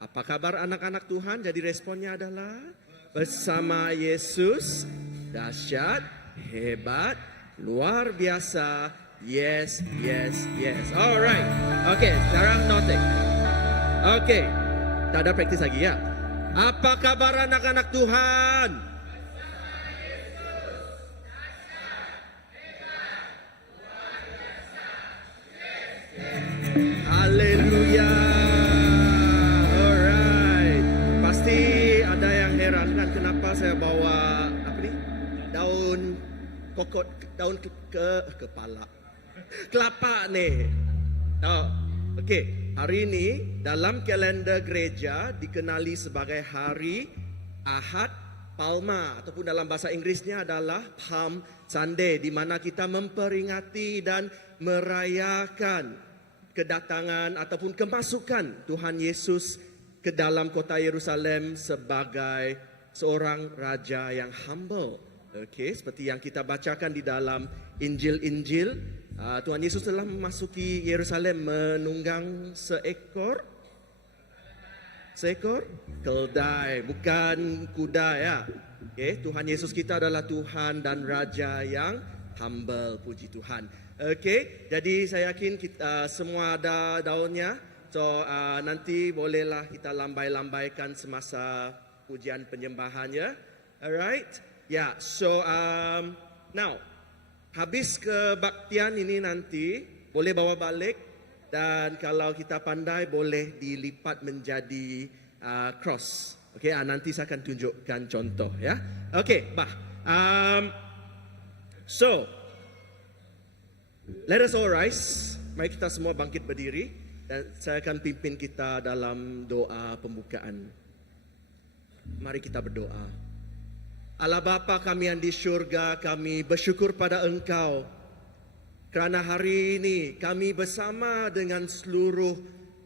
Apa kabar anak-anak Tuhan? Jadi responnya adalah bersama Yesus, dahsyat, hebat, luar biasa. Yes, yes, yes. Alright. Okay, sekarang noting. Okay, tak ada praktis lagi ya. Apa kabar anak-anak Tuhan? Haleluya. Alright. Pasti ada yang heran kan kenapa saya bawa apa nih? Daun kokot, daun kepala. Kelapa nih. Oh, okey. Hari ini dalam kalender gereja dikenali sebagai hari Ahad Palma ataupun dalam bahasa Inggerisnya adalah Palm Sunday, di mana kita memperingati dan merayakan kedatangan ataupun kemasukan Tuhan Yesus ke dalam kota Yerusalem sebagai seorang raja yang humble. Okey, seperti yang kita bacakan di dalam Injil-Injil, Tuhan Yesus telah memasuki Yerusalem menunggang seekor keldai, bukan kuda ya. Okey, Tuhan Yesus kita adalah Tuhan dan Raja yang humble, puji Tuhan. Okey, jadi saya yakin kita semua ada daunnya. So nanti bolehlah kita lambai-lambaikan semasa pujian penyembahannya. Alright. Ya, so now habis kebaktian ini nanti boleh bawa balik, dan kalau kita pandai boleh dilipat menjadi cross. Okey, nanti saya akan tunjukkan contoh ya. Okey, so let us all rise. Mari kita semua bangkit berdiri dan saya akan pimpin kita dalam doa pembukaan. Mari kita berdoa. Allah Bapa kami yang di syurga, kami bersyukur pada Engkau kerana hari ini kami bersama dengan seluruh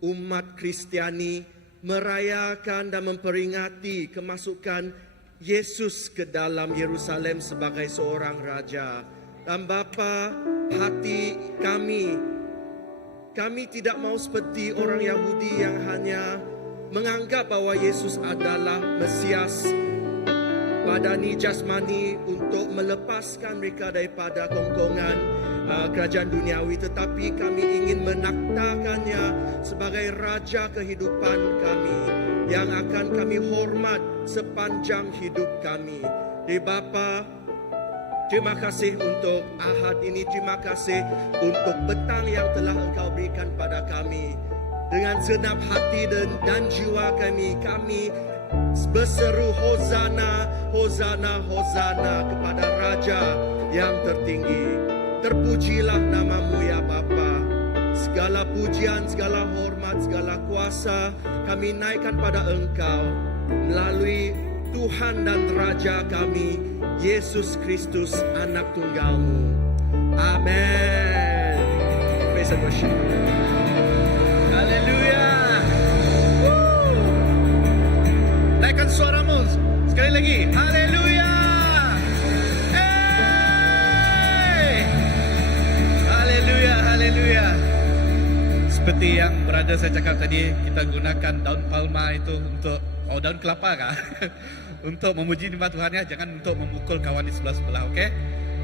umat Kristiani merayakan dan memperingati kemasukan Yesus ke dalam Yerusalem sebagai seorang raja. Dan Bapa, hati kami tidak mau seperti orang Yahudi yang hanya menganggap bahwa Yesus adalah Mesias badani jasmani untuk melepaskan mereka daripada kongkongan kerajaan duniawi, tetapi kami ingin menaktakannya sebagai raja kehidupan kami yang akan kami hormat sepanjang hidup kami. Bapa, terima kasih untuk Ahad ini, terima kasih untuk petang yang telah Engkau berikan pada kami. Dengan segenap hati dan jiwa kami berseru Hosana, Hosana, Hosana kepada Raja yang tertinggi. Terpujilah namamu ya Bapa. Segala pujian, segala hormat, segala kuasa kami naikkan pada Engkau melalui Tuhan dan Raja kami, Yesus Kristus, anak tunggalmu. Amen. Praise and worship. Haleluya. Naikkan suaramu sekali lagi. Haleluya. Haleluya, haleluya. Seperti yang brother saya cakap tadi, kita gunakan daun palma itu untuk daun kelapa kah? Untuk memuji nama Tuhan ya, jangan untuk memukul kawan di sebelah-sebelah, okey?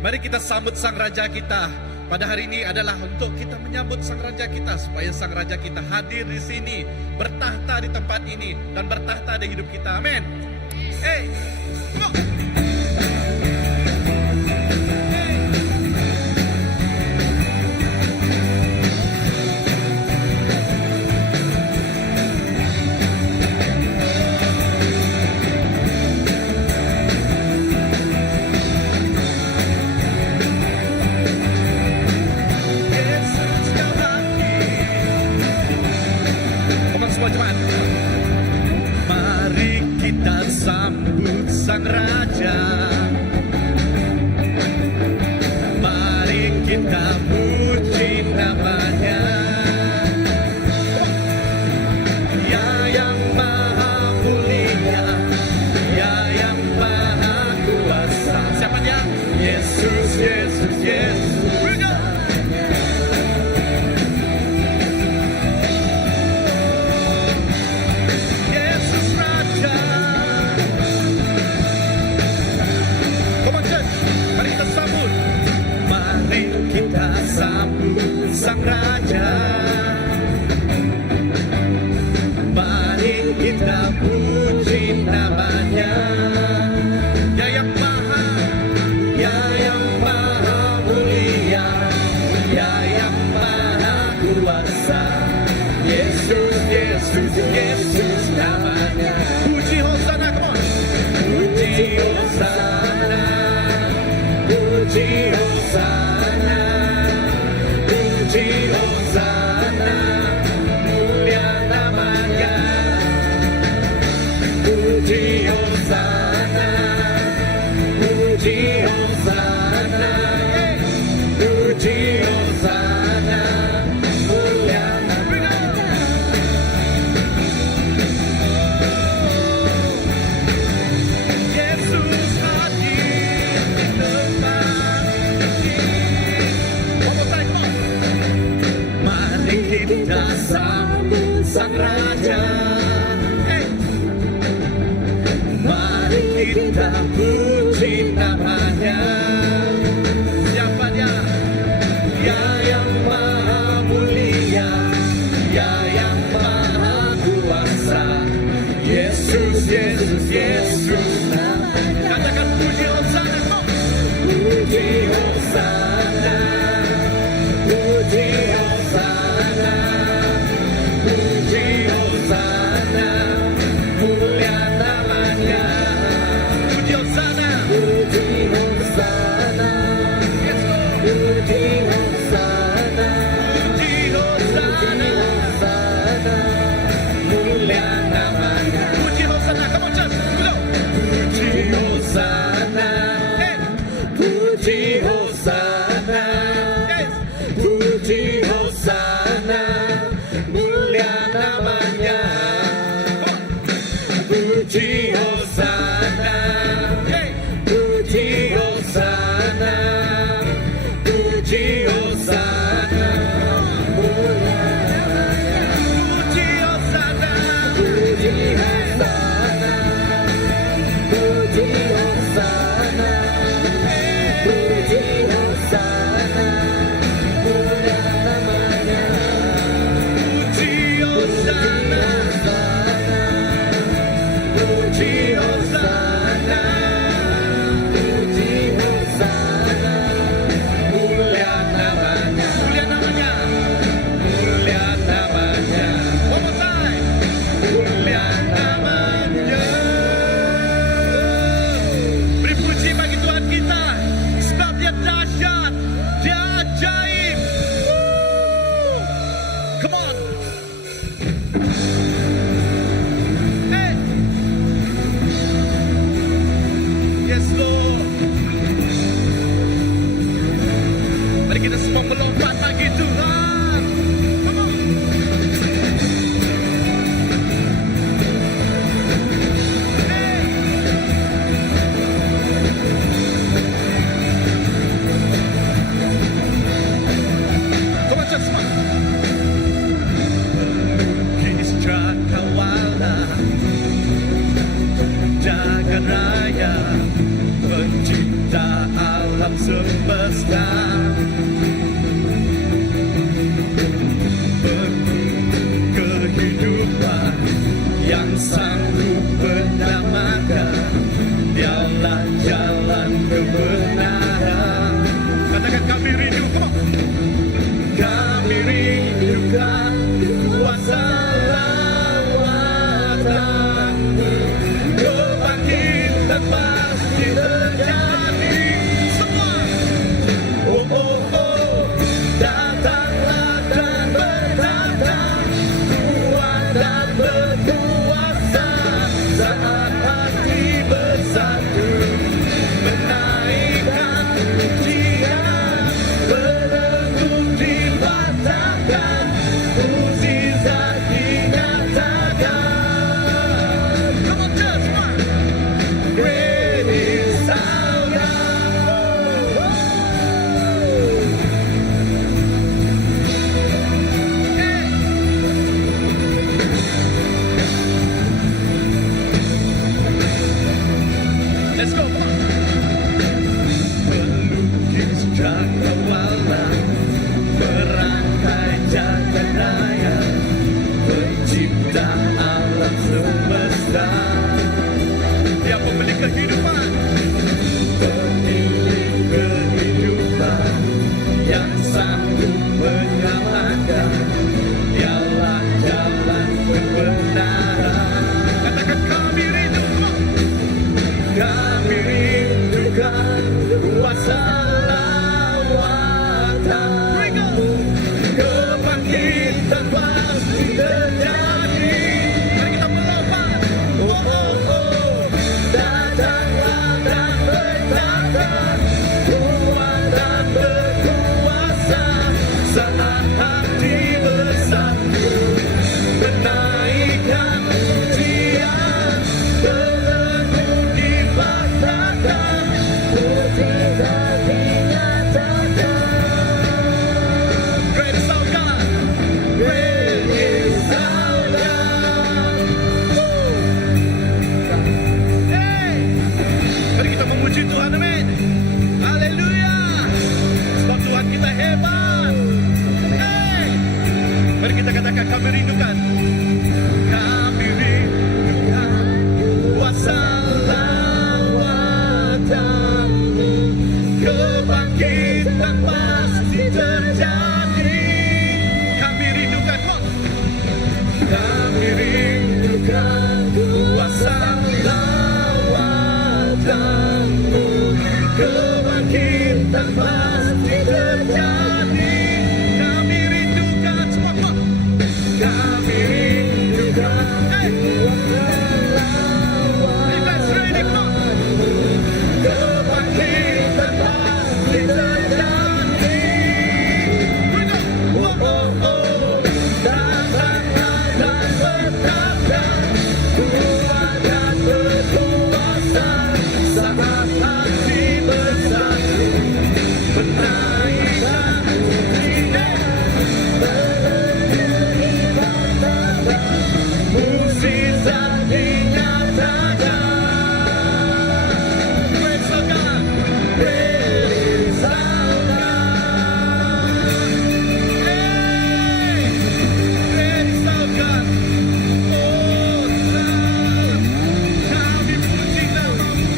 Mari kita sambut sang raja kita. Pada hari ini adalah untuk kita menyambut sang raja kita, supaya sang raja kita hadir di sini, bertahta di tempat ini dan bertahta di hidup kita. Amin. Hey, go. Mari kita sambut sang raja. Mari kita puji namanya. Ya yang maha mulia, ya yang maha kuasa. Siapa dia? Yesus, Yesus, Yesus. puji Hosana, puji Hosana, mulia namanya. Yesus hadir di tempat ini. One more time, come on. Mari kita sambut Sang Raja. Mari kita puji namanya. Siapa dia? Dia yang maha mulia, Dia yang maha kuasa. Yesus, Yesus, Yesus namanya. Katakan puji Hosana, come on. Puji Hosana, puji Hosana, puji Hosana, mulia namanya. Puji Hosana. Puji Hosana, Yes, Lord. puji Hosana, Puji Hosana. Hosana, mulia namanya. Puji Hosana. Come on, church. Go. Puji Hosana, Hey. puji Hosana, Yes. puji Hosana, mulia namanya. Puji Hosana, Hey. puji Hosana, puji Hosana, mulia namanya. Puji Hosana. Puji Hosana, puji Hosana, puji Hosana, mulia namanya. Puji Hosana. Puji Hosana, puji Hosana, mulia namanya. Mulia namanya. Mulia namanya. One more time. Mulia namanya. Beri puji bagi Tuhan kita. Sebab dia dahsyat. Dia ajaib. Woo. Come on. Hey. Yes, Lord. Mari kita semua melompat bagi Tuhan. Come on. Hey. Come on, church, semua. Melukis cakrawala, jagat raya, pencipta alam semesta. Penuh kehidupan yang sanggup menyelamatkan. Dialah jalan kebenaran. Katakan kami rindu. Come on. Kami rindukan kuasa lawatan. Kebangkitan pasti terjadi. Semua. Oh, oh, oh, datanglah dan berdatang. Kuat dan berkuasa saat hati bersatu. Menaikkan pujian, belenggu dipatahkan, mukjizat dinyatakan. Come on, church, semua. Great is our God. Hey. Let's go. Come on. Melukis cakrawala, merangkai jagat raya, pencipta alam semesta. Dia pemilik kehidupan. Pemilik kehidupan yang sanggup menyelamatkan. Dialah jalan kebenaran. Katakan kami rindu. Come on. Kami rindukan kuasa lawatan. kuat dan berkuasa, saat hati bersatu menaikkan pujian, belenggu dipatahkan, mukjizat dinyatakan. Great is our God, great is our God. Hey, mari kita memuji Tuhan, amin. Haleluya. Sebab Tuhan kita hebat. Hey, mari kita katakan kami rindukan. Kami rindukan kuasa lawatan-Mu. Kebangkitan pasti terjadi. Kami rindukan, kami rindukan kuasa lawatan-Mu. Kebangkitan pasti terjadi. Kami rindukan semua, kami rindukan kuasa lawatan-Mu. Kebangkitan pasti terjadi. Oh, oh, oh. Datanglah dan betapkan kuat dan berkuasa, saat hati bersatu menaikkan pujian, belenggu dipatahkan, mukjizat dinyatakan. Praise our God, praise our God. Hey, praise our God. Oh, Tuhan, kami puji nama-Mu.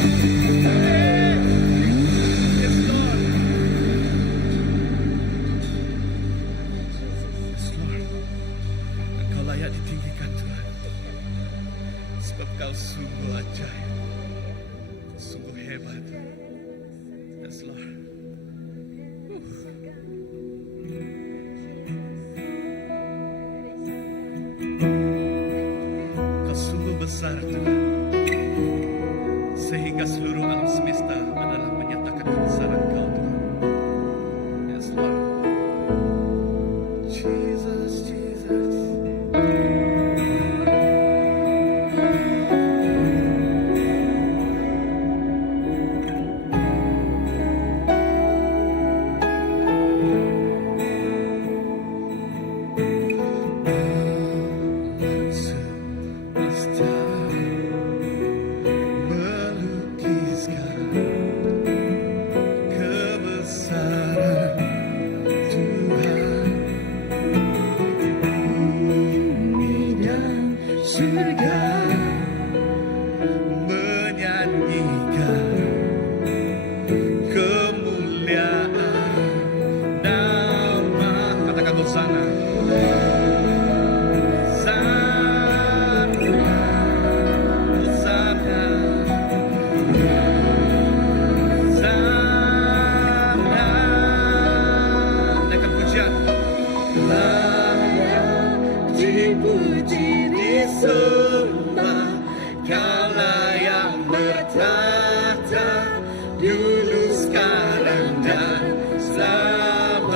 Hey, yes Lord. Yes Lord, Engkau layak ditinggikan Tuhan, sebab Kau sungguh ajaib, Kau sungguh hebat. Yes Lord. Kau sungguh besar Tuhan, sehingga seluruh alam semesta adalah menyatakan kebesaran Kau Tuhan. Yes Lord. Jesus, Jesus. Semesta melukiskan kebesaran Tuhan. Bumi dan surga menyanyikan kemuliaan nama. Katakan Hosana. Dipuji, disembah, Kaulah yang bertahta, dulu, sekarang, dan selamanya.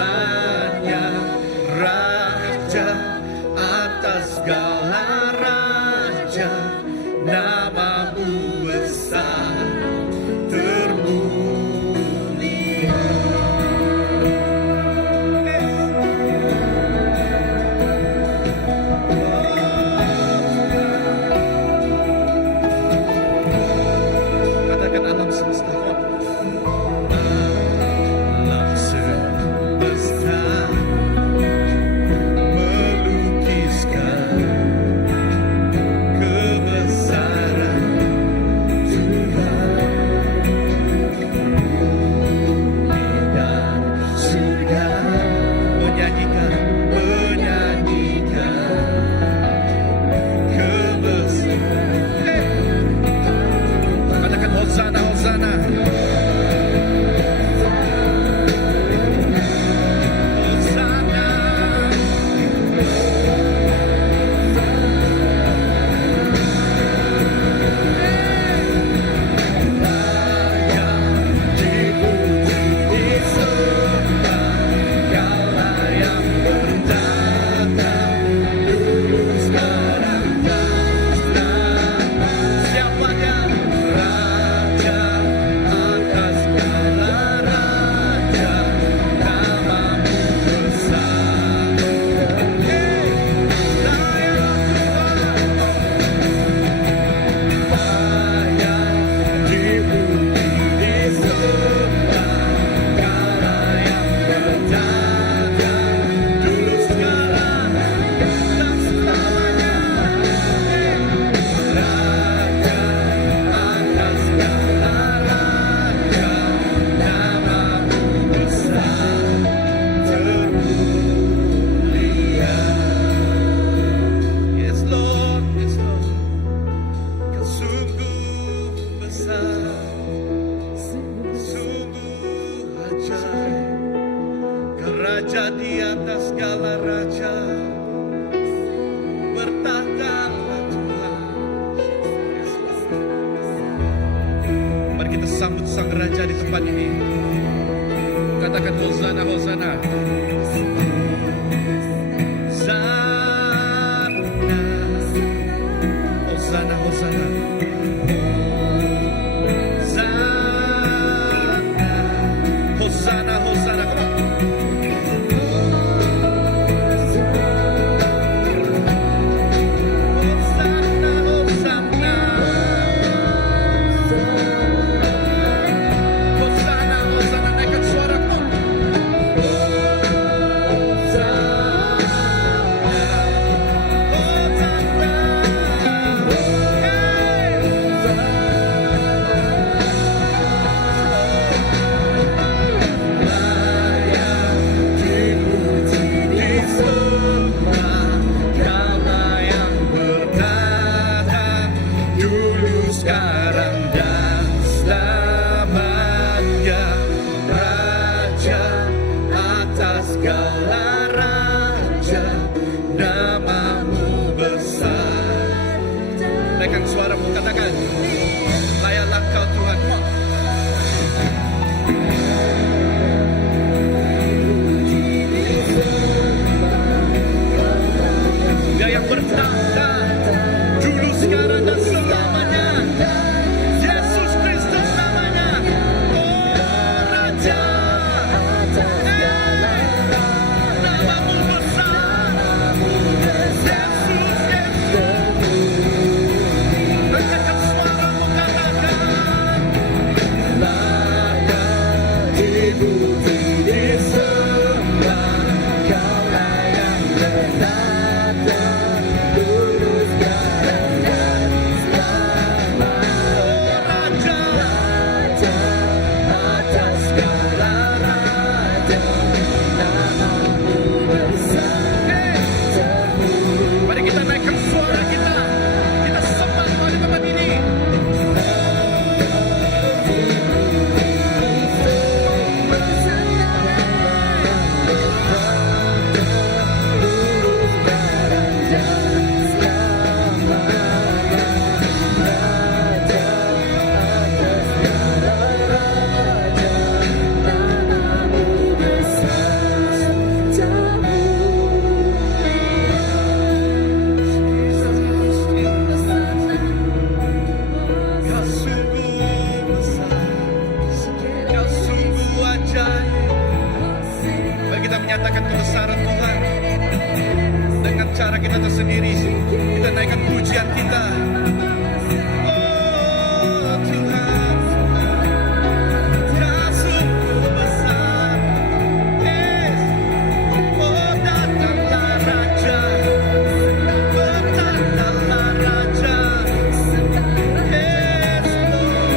Raja atas segala raja, nama-Mu besar termulia. Katakan alam semesta, sambut Sang Raja di tempat ini. Katakan Hosana, Hosana. Hosana, Hosana. Hosana, Hosana. Come on. Hosana, Hosana. Hosana, Hosana. Naikkan suara, come on. Sekarang dan selamanya, Raja atas segala raja, namamu besar. Naikkan suaramu, katakan, layaklah kau Tuhan. Dia yang bertahta dulu, sekarang dan selamanya. Yesus Kristus namanya. Oh Raja, namamu besar. Yesus, Yesus. Angkatkan suaramu, katakan, layak dipuji, disembah, Kaulah yang bertata, tulus sekarang dan selamanya. Raja atas segala raja, namamu besar. Mari kita naikkan suara kita. Kita sembah Tuhan di tempat ini. Kau sungguh besar, Kau sungguh ajaib. Mari kita menyatakan kebesaran Tuhan dengan cara kita tersendiri. Kita naikkan pujian kita. Oh Tuhan, Kau sungguh besar. Yes. Oh datanglah Raja, datanglah Raja. Yes, Lord.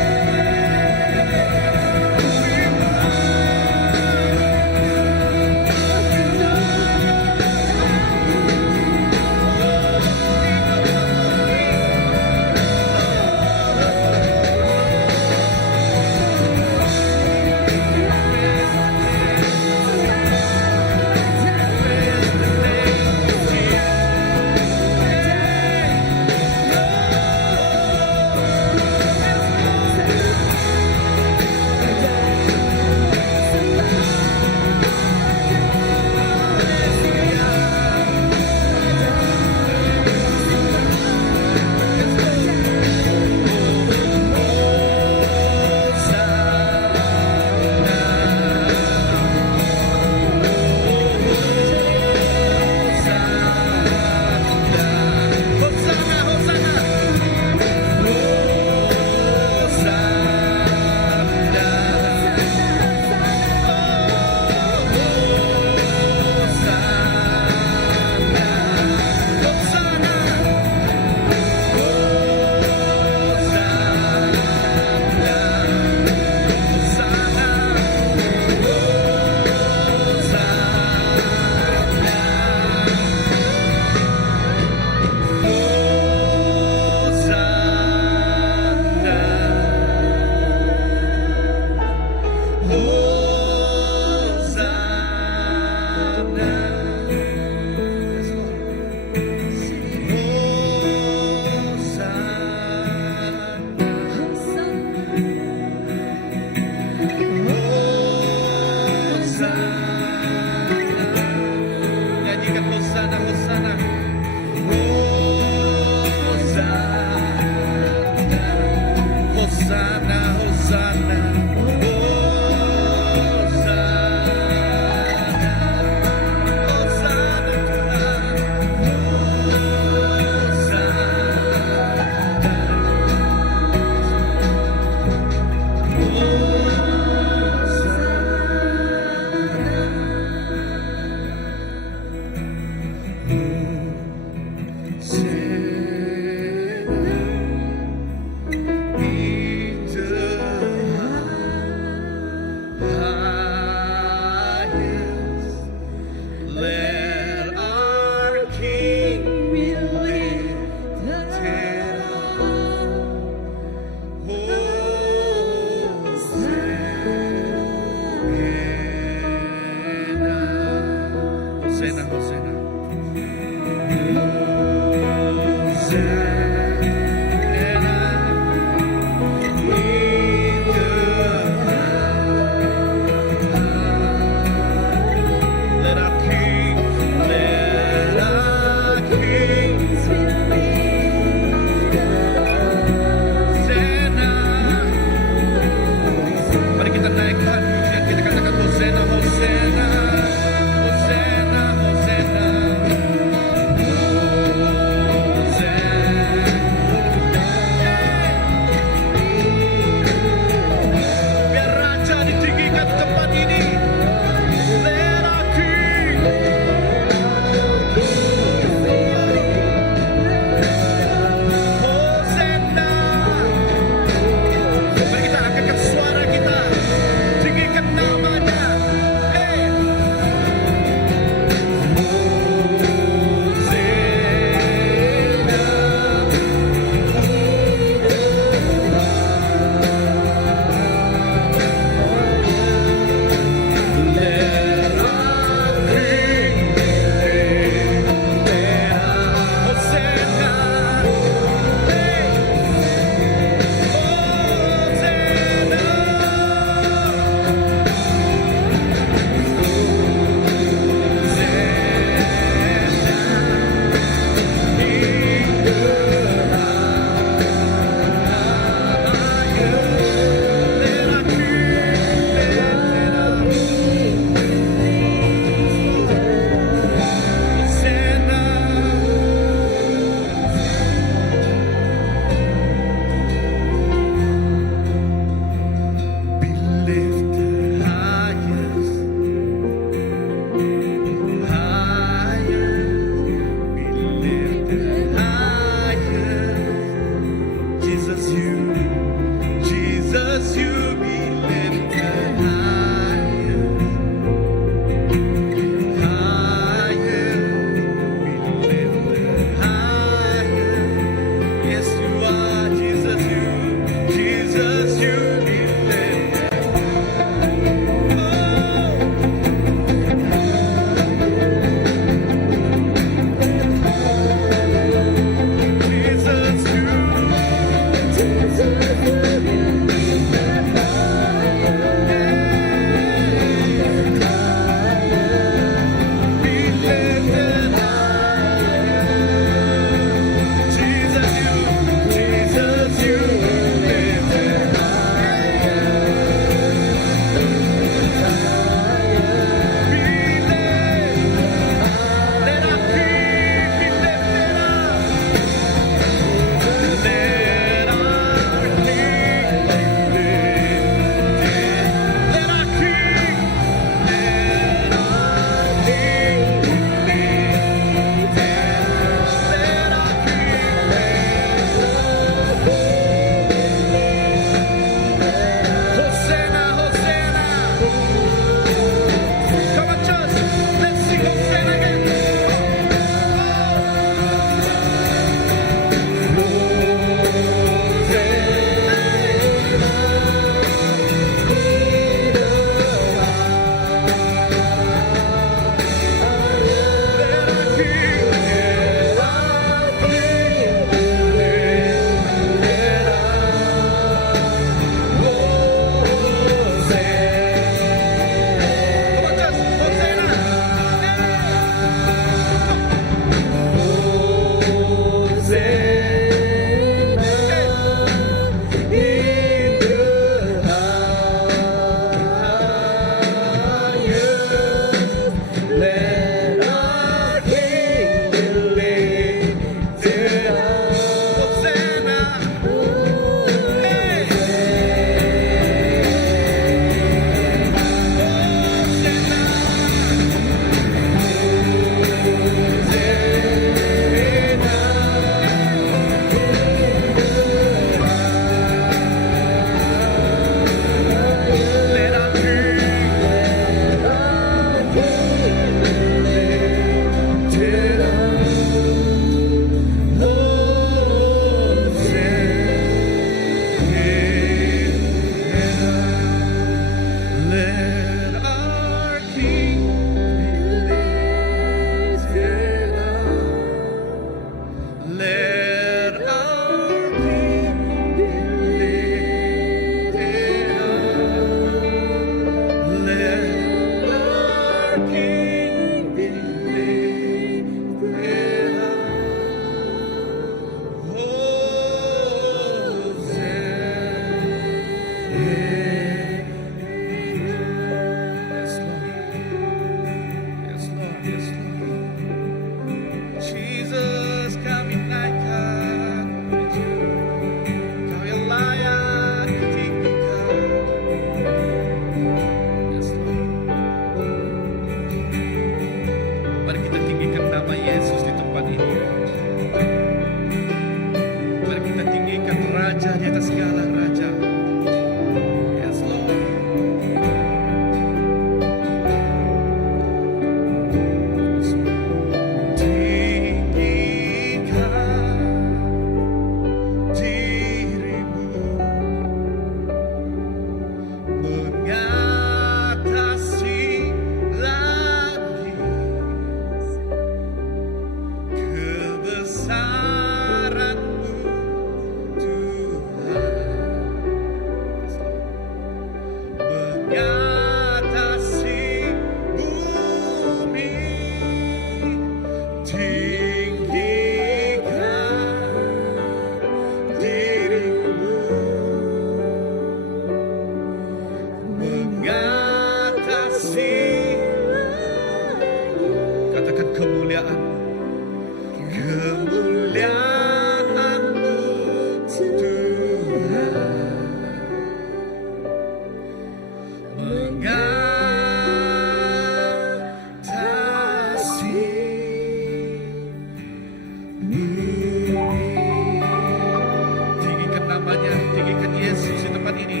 Tinggikan namanya, tinggikan Yesus di tempat ini.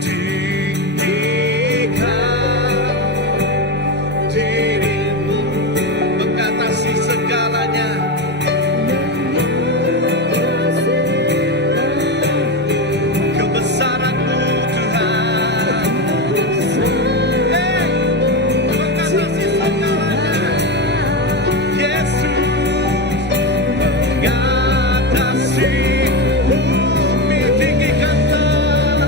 Tinggikan dirimu mengatasi segalanya. Kebesaran-Mu Tuhan, mengatasi segalanya. Yesus mengatasi bumi, tinggikanlah,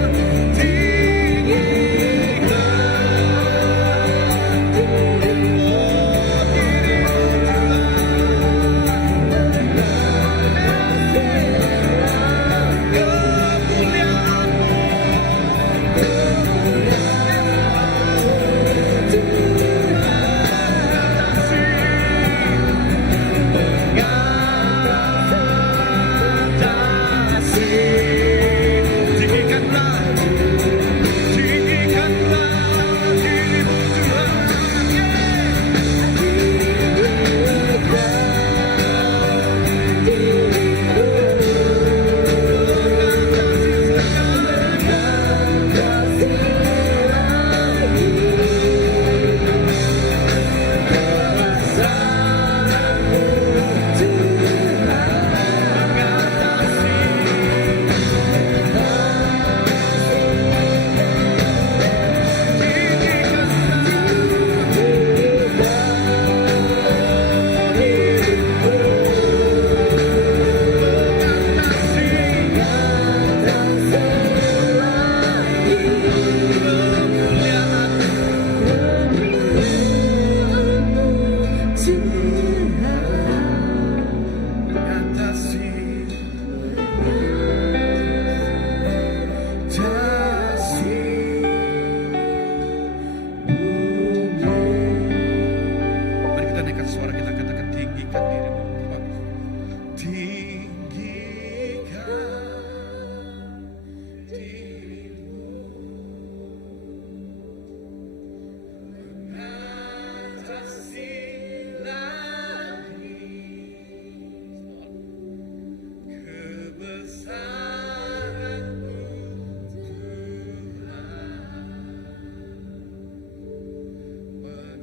Mari kita naikkan suara, kita katakan tinggikan dirimu Tuhan. Tinggikan dirimu mengatasi langit. Kebesaran-Mu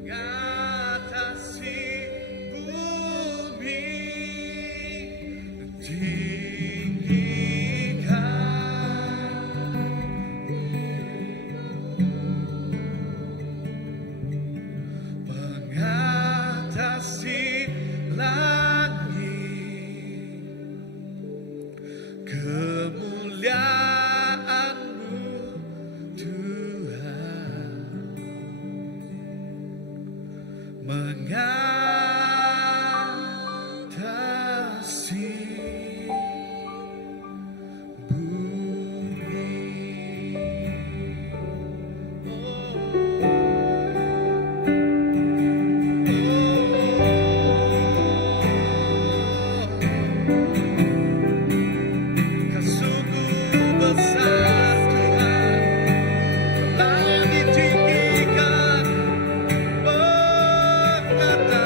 mengatasi bumi, tinggikan, mengatasi langit, kemuliaan-Mu Tuhan, mengatasi bumi. Kau sungguh besar Tuhan, langit tinggikan, mengatasi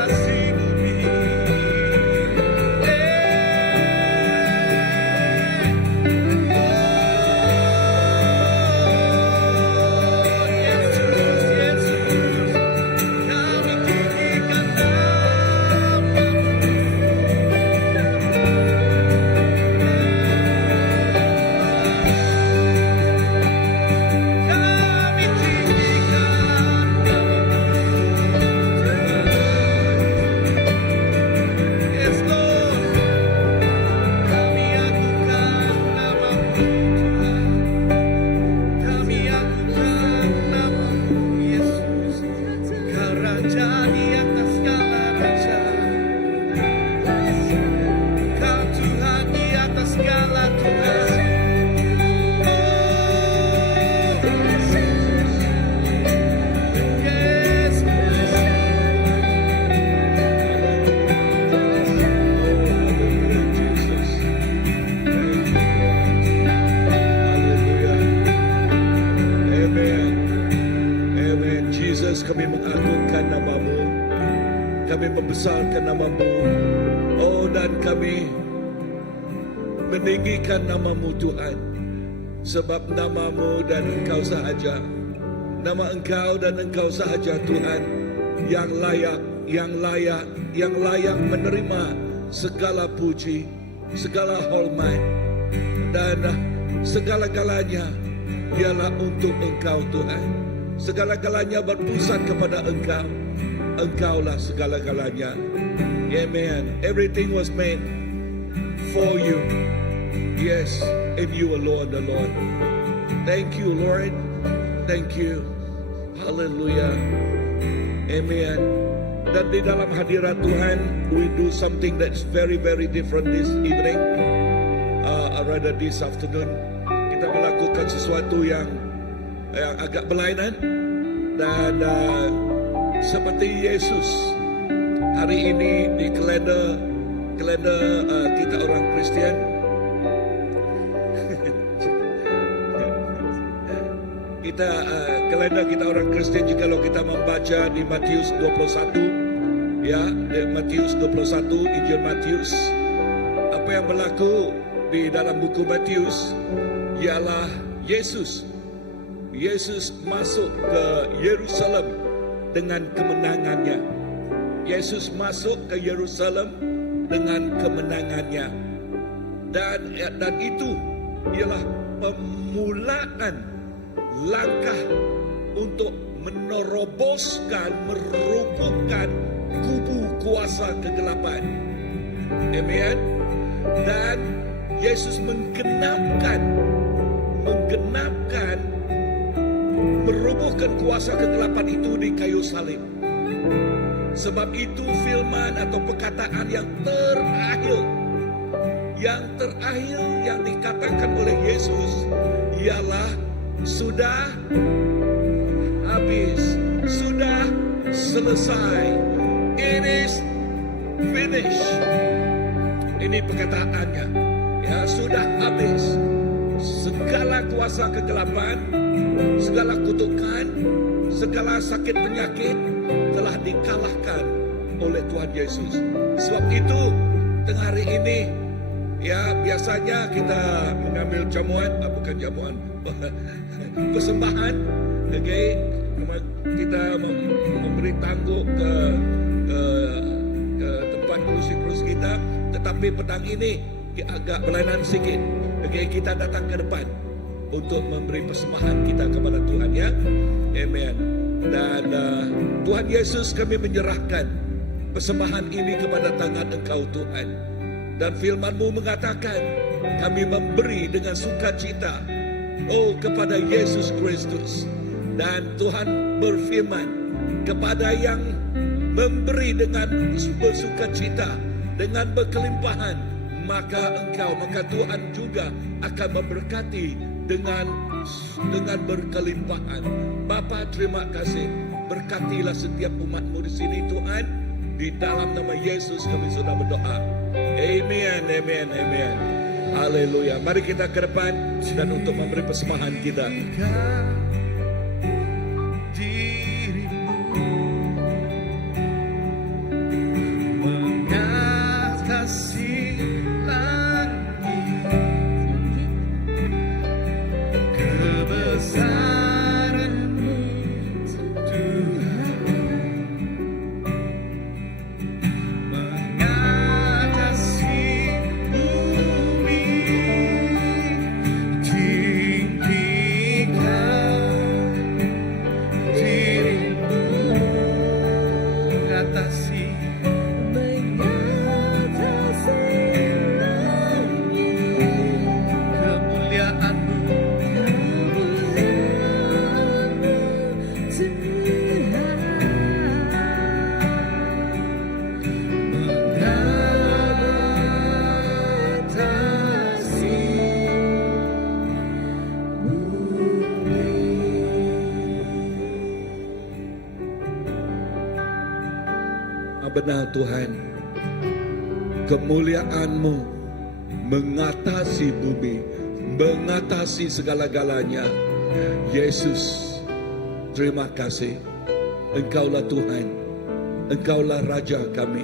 kami mengagungkan nama-Mu, kami membesarkan nama-Mu, oh dan kami meninggikan nama-Mu Tuhan, sebab nama-Mu dan Engkau sahaja, nama Engkau dan Engkau sahaja Tuhan, yang layak menerima segala puji, segala hormat, dan segala-galanya ialah untuk Engkau Tuhan. Segala-galanya berpusat kepada Engkau. Engkaulah segala-galanya. Amen. Everything was made for you. Yes, in you alone, the Lord. Thank you, Lord. Thank you. Hallelujah. Amen. Dan di dalam hadirat Tuhan, we do something that's very, very different this evening. Rather this afternoon. Kita melakukan sesuatu yang agak berlainan. Dan seperti Yesus, hari ini di kalender kita orang Kristen, kalender kita orang Kristen, jikalau kita membaca di Matius 21, ya, Matius 21, Injil Matius, apa yang berlaku di dalam buku Matius ialah Yesus masuk ke Yerusalem dengan kemenangannya. Yesus masuk ke Yerusalem dengan kemenangannya. Dan itu ialah pemulaan langkah untuk meneroboskan, merubuhkan kubu kuasa kegelapan. Amen. Dan Yesus menggenapkan merubuhkan kuasa kegelapan itu di kayu salib. Sebab itu firman atau perkataan yang terakhir yang dikatakan oleh Yesus ialah sudah habis, sudah selesai. It is finished. Ini perkataannya. Ya, sudah habis. Segala kuasa kegelapan, segala kutukan, segala sakit penyakit telah dikalahkan oleh Tuhan Yesus. Sebab itu tengah hari ini, ya, biasanya kita mengambil jamuan, bukan jamuan, persembahan, okay? Kita memberi tangguk ke tempat kursi-kursi kita. Tetapi petang ini agak berlainan sedikit. Okay, kita datang ke depan untuk memberi persembahan kita kepada Tuhan, ya. Amen. Dan Tuhan Yesus, kami menyerahkan persembahan ini kepada tangan Engkau Tuhan. Dan firman-Mu mengatakan kami memberi dengan sukacita, oh, kepada Yesus Kristus. Dan Tuhan berfirman, kepada yang memberi dengan bersukacita, dengan berkelimpahan, maka Tuhan juga akan memberkati dengan berkelimpahan. Bapa, terima kasih. Berkatilah setiap umat-Mu di sini, Tuhan. Di dalam nama Yesus kami sudah berdoa. Amen, amen, amen. Haleluya. Mari kita ke depan dan untuk memberi persembahan kita. Benar Tuhan, kemuliaan-Mu mengatasi bumi, mengatasi segala-galanya. Yesus, terima kasih. Engkaulah Tuhan, Engkaulah Raja kami,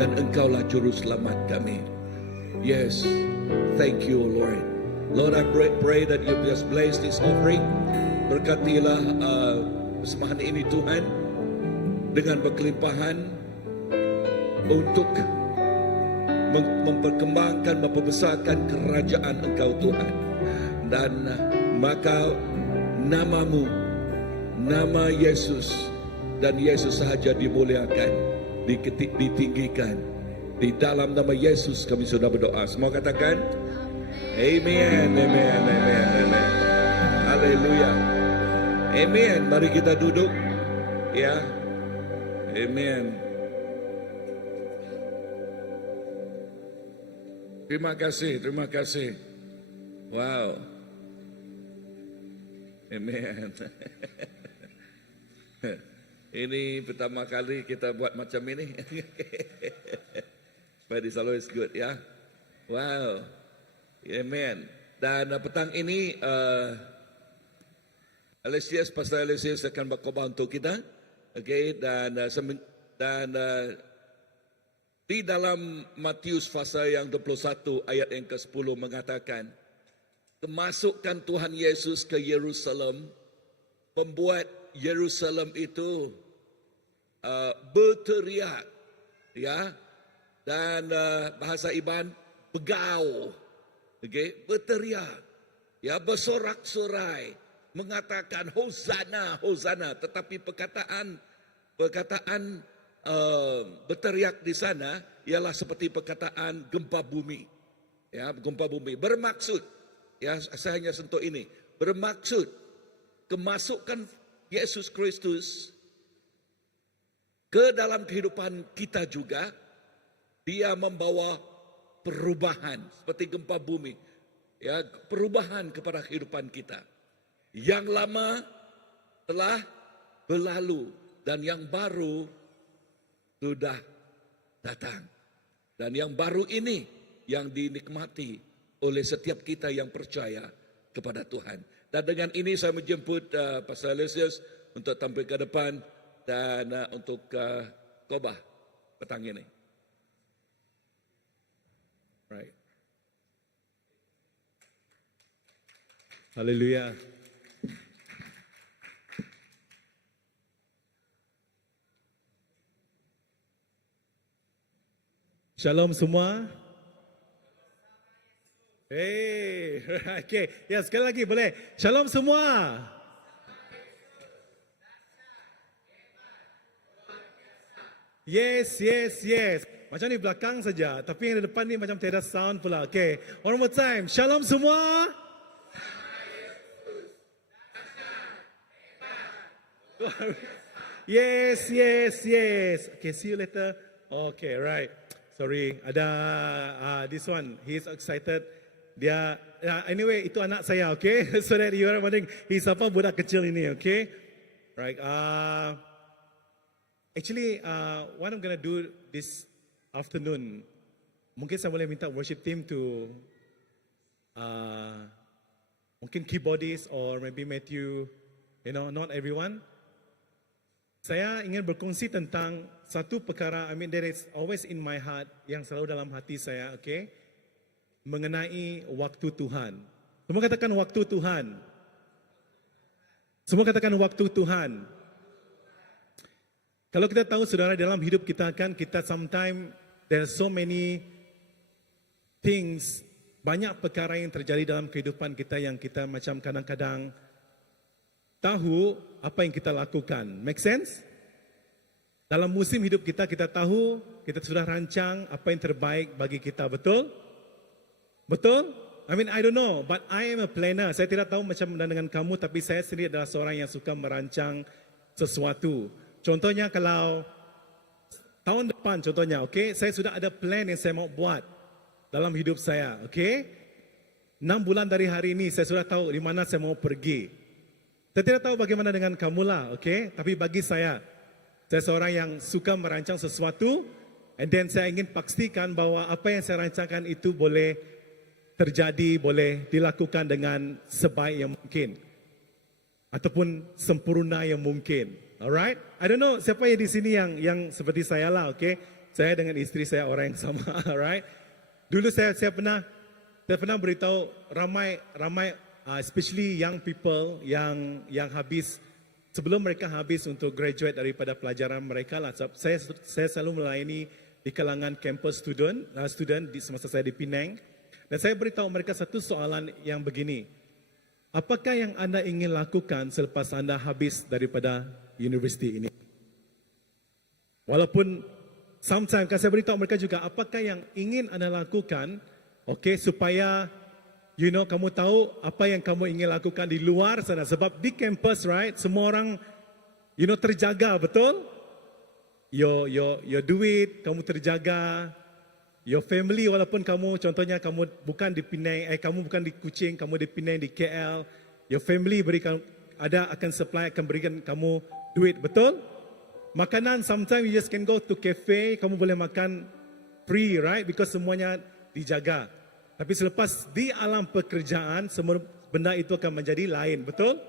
dan Engkaulah Juru Selamat kami. Yes, thank you Lord. Lord, I pray that you just bless this offering. Berkatilah persembahan ini Tuhan dengan berkelimpahan untuk memperkembangkan, memperbesarkan kerajaan Engkau Tuhan. Dan maka namamu, nama Yesus dan Yesus sahaja dimuliakan, ditinggikan. Di dalam nama Yesus kami sudah berdoa. Semua katakan amen, amen, amen, amen. Haleluya. Amen. Mari kita duduk. Ya. Amen. Terima kasih, terima kasih. Wow. Amen. Ini pertama kali kita buat macam ini. But it's always good, ya. Wow. Amen. Dan petang ini Alesius, Pastor Alesius akan berkhotbah untuk kita. Okay, dan di dalam Matius pasal yang 21 ayat yang ke-10 mengatakan, kemasukan Tuhan Yesus ke Yerusalem membuat Yerusalem itu berteriak, ya, dan bahasa Iban begau, okay, berteriak, ya, bersorak-sorai, mengatakan Hosana, Hosana. Tetapi perkataan berteriak di sana ialah seperti perkataan gempa bumi, ya, gempa bumi. Bermaksud, ya, saya hanya sentuh ini, bermaksud kemasukan Yesus Kristus ke dalam kehidupan kita juga, dia membawa perubahan seperti gempa bumi, ya, perubahan kepada kehidupan kita. Yang lama telah berlalu dan yang baru sudah datang. Dan yang baru ini yang dinikmati oleh setiap kita yang percaya kepada Tuhan. Dan dengan ini saya menjemput Pastor Alesius untuk tampil ke depan dan untuk khotbah petang ini. Right. Haleluya. Shalom semua. Hey, okay. Ya, sekali lagi boleh. Shalom semua. Yes, yes, yes. Macam ni belakang saja, tapi yang di depan ni macam tiada sound pula. Okay, one more time. Shalom semua. Yes, yes, yes. Okay, see you later. Okay, right. Sorry, ada this one. He's excited. Dia anyway itu anak saya, okay? So that you are wondering, he's apa budak kecil ini, okay? Right. Actually, what I'm gonna do this afternoon, mungkin saya boleh minta worship team to mungkin keyboardist or maybe Matthew, you know, not everyone. Saya ingin berkongsi tentang satu perkara, I mean that is always in my heart, yang selalu dalam hati saya, okay? Mengenai waktu Tuhan. Semua katakan waktu Tuhan. Semua katakan waktu Tuhan. Kalau kita tahu saudara, dalam hidup kita kan, kita sometimes there are so many things, banyak perkara yang terjadi dalam kehidupan kita yang kita macam kadang-kadang tahu apa yang kita lakukan. Make sense? Dalam musim hidup kita, kita tahu, kita sudah rancang apa yang terbaik bagi kita. Betul? Betul? I mean, I don't know, but I am a planner. Saya tidak tahu macam mana dengan kamu, tapi saya sendiri adalah seorang yang suka merancang sesuatu. Contohnya kalau tahun depan, contohnya, okay, saya sudah ada plan yang saya mau buat dalam hidup saya, okay? 6 bulan dari hari ini, saya sudah tahu di mana saya mau pergi. Saya tidak tahu bagaimana dengan kamu lah, okay? Tapi bagi saya seorang yang suka merancang sesuatu, and then saya ingin pastikan bahwa apa yang saya rancangkan itu boleh terjadi, boleh dilakukan dengan sebaik yang mungkin, ataupun sempurna yang mungkin, Alright? I don't know siapa yang di sini yang seperti saya lah, okay? Saya dengan isteri saya orang yang sama, alright? Dulu saya pernah beritahu ramai especially young people yang habis sebelum mereka habis untuk graduate daripada pelajaran mereka lah. Saya selalu melayani di kalangan campus student di semasa saya di Penang, dan saya beritahu mereka satu soalan yang begini. Apakah yang anda ingin lakukan selepas anda habis daripada universiti ini? Walaupun sometimes saya beritahu mereka juga apakah yang ingin anda lakukan, okay, supaya kamu tahu apa yang kamu ingin lakukan di luar sana. Sebab di campus, right, semua orang terjaga, betul? Your duit kamu terjaga, your family, walaupun contohnya kamu bukan di Penang, kamu bukan di Kuching, kamu di Penang, di KL, your family akan berikan kamu duit, betul? Makanan, sometimes you just can go to cafe, kamu boleh makan free, right? Because semuanya dijaga. Tapi selepas di alam pekerjaan, semua benda itu akan menjadi lain, betul?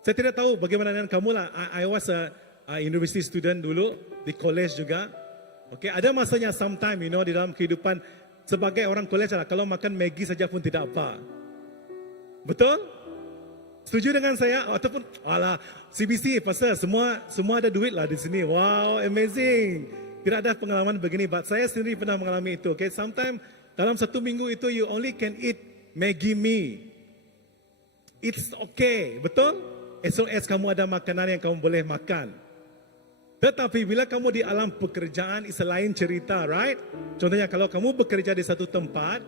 Saya tidak tahu bagaimana dengan kamu lah. I was a university student dulu, di college juga. Okay, ada masanya sometime, di dalam kehidupan sebagai orang college lah, kalau makan Maggi saja pun tidak apa. Betul? Setuju dengan saya? Ataupun, CBC, pasal semua ada duit lah di sini. Wow, amazing. Tidak ada pengalaman begini, but saya sendiri pernah mengalami itu. Okay, sometimes dalam satu minggu itu, you only can eat Maggi mee. It's okay, betul? As long as kamu ada makanan yang kamu boleh makan. Tetapi bila kamu di alam pekerjaan, it's a lain cerita, right? Contohnya kalau kamu bekerja di satu tempat,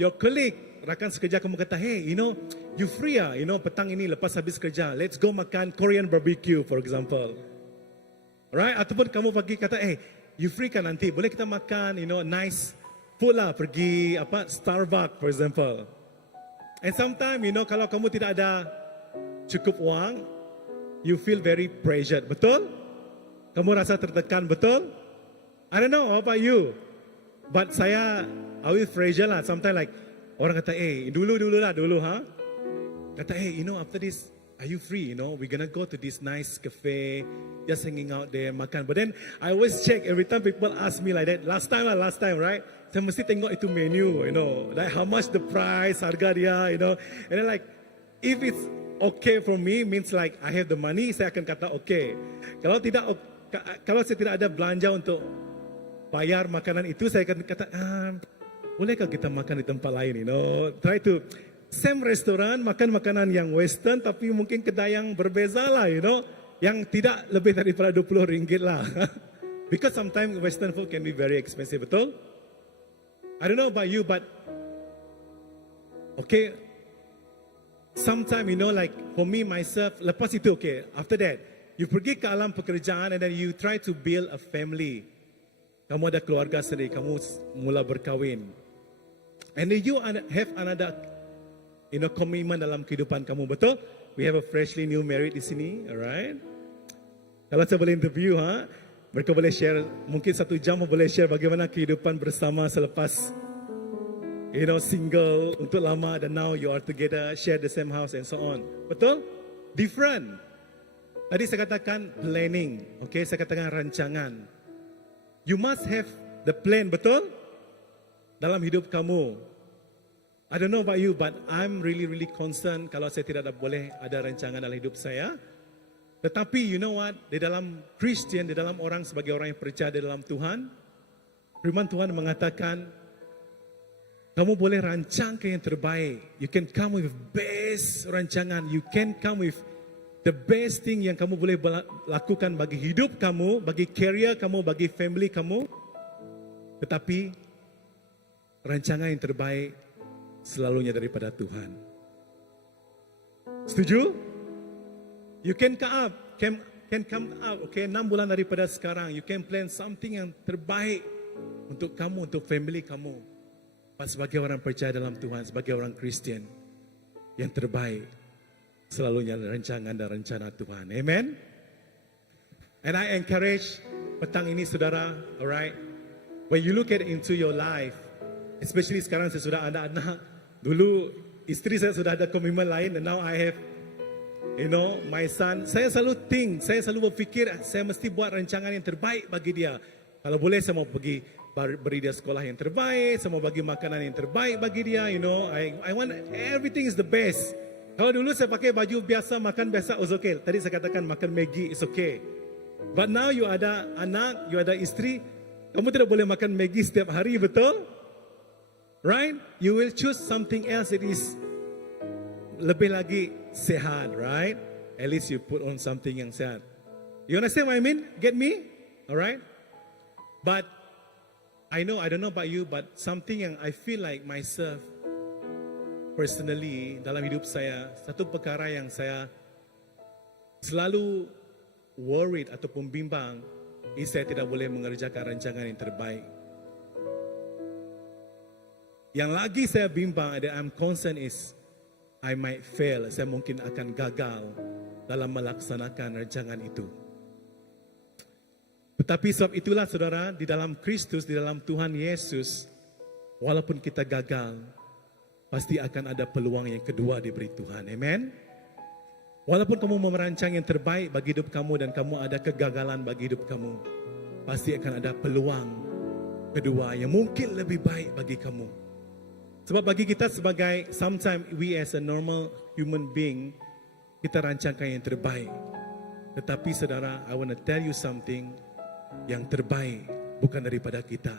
your colleague, rakan sekerja kamu kata, hey, you free petang ini lepas habis kerja, let's go makan Korean barbecue, for example. Right? Ataupun kamu pagi kata, hey, you free kan nanti, boleh kita makan, nice food lah, pergi Starbucks, for example. And sometimes, kalau kamu tidak ada cukup uang, you feel very pressured, betul? Kamu rasa tertekan, betul? I don't know, how about you? But I will pressure lah. Sometimes like, orang kata, dulu ha? Kata, after this, are you free? We're gonna go to this nice cafe, just hanging out there, makan. But then, I always check, every time people ask me like that, last time, right? Saya mesti tengok itu menu, like how much the price, harga dia, and then like, if it's okay for me, means like I have the money, saya akan kata okay. Kalau saya tidak ada belanja untuk bayar makanan itu, saya akan kata, bolehkah kita makan di tempat lain, try to, same restoran, makan makanan yang western, tapi mungkin kedai yang berbeza lah, yang tidak lebih daripada RM20 lah. Because sometimes western food can be very expensive, betul? I don't know about you, but okay, sometimes, like for me, myself, lepas itu, okay, after that, you pergi ke alam pekerjaan and then you try to build a family. Kamu ada keluarga sendiri, kamu mula berkahwin. And then you have another, commitment dalam kehidupan kamu, betul? We have a freshly new married di sini, alright? Kalau saya boleh interview, mereka boleh share, mungkin 1 jam boleh share bagaimana kehidupan bersama selepas, single untuk lama, dan now you are together, share the same house and so on. Betul? Different. Tadi saya katakan planning, okay? Saya katakan rancangan. You must have the plan, betul? Dalam hidup kamu. I don't know about you, but I'm really concerned kalau saya tidak boleh ada rancangan dalam hidup saya. Tetapi you know what? Di dalam Christian, di dalam orang sebagai orang yang percaya di dalam Tuhan, firman Tuhan mengatakan, kamu boleh rancangkan yang terbaik. You can come with best rancangan. You can come with the best thing yang kamu boleh lakukan bagi hidup kamu, bagi career kamu, bagi family kamu. Tetapi rancangan yang terbaik selalunya daripada Tuhan. Setuju? You can come out, okay, 6 bulan daripada sekarang, you can plan something yang terbaik untuk kamu, untuk family kamu. Sebagai orang percaya dalam Tuhan, sebagai orang Kristian, yang terbaik selalunya rancangan dan rencana Tuhan. Amen. And I encourage petang ini saudara, alright, when you look at into your life, especially sekarang saya sudah ada anak, dulu isteri saya sudah ada komitmen lain, and now I have You know, my son, saya selalu berfikir, saya mesti buat rancangan yang terbaik bagi dia. Kalau boleh, saya mau pergi beri dia sekolah yang terbaik, saya mau bagi makanan yang terbaik bagi dia, you know. I want everything is the best. Kalau dulu saya pakai baju biasa, makan biasa, it's okay. Tadi saya katakan makan Maggi, it's okay. But now you ada anak, you ada istri, kamu tidak boleh makan Maggi setiap hari, betul? Right? You will choose something else that is lebih lagi sehat, right? At least you put on something yang sehat. You understand what I mean? Get me? Alright? But I don't know about you, but something yang I feel like myself personally dalam hidup saya, satu perkara yang saya selalu worried ataupun bimbang, is saya tidak boleh mengerjakan rancangan yang terbaik. Yang lagi saya bimbang dan I'm concerned is I might fail, saya mungkin akan gagal dalam melaksanakan rancangan itu. Tetapi sebab itulah saudara, di dalam Kristus, di dalam Tuhan Yesus, walaupun kita gagal, pasti akan ada peluang yang kedua diberi Tuhan. Amen. Walaupun kamu merancang yang terbaik bagi hidup kamu dan kamu ada kegagalan bagi hidup kamu, pasti akan ada peluang kedua yang mungkin lebih baik bagi kamu. Sebab bagi kita sebagai, sometimes we as a normal human being, kita rancangkan yang terbaik. Tetapi saudara, I want to tell you something, yang terbaik bukan daripada kita,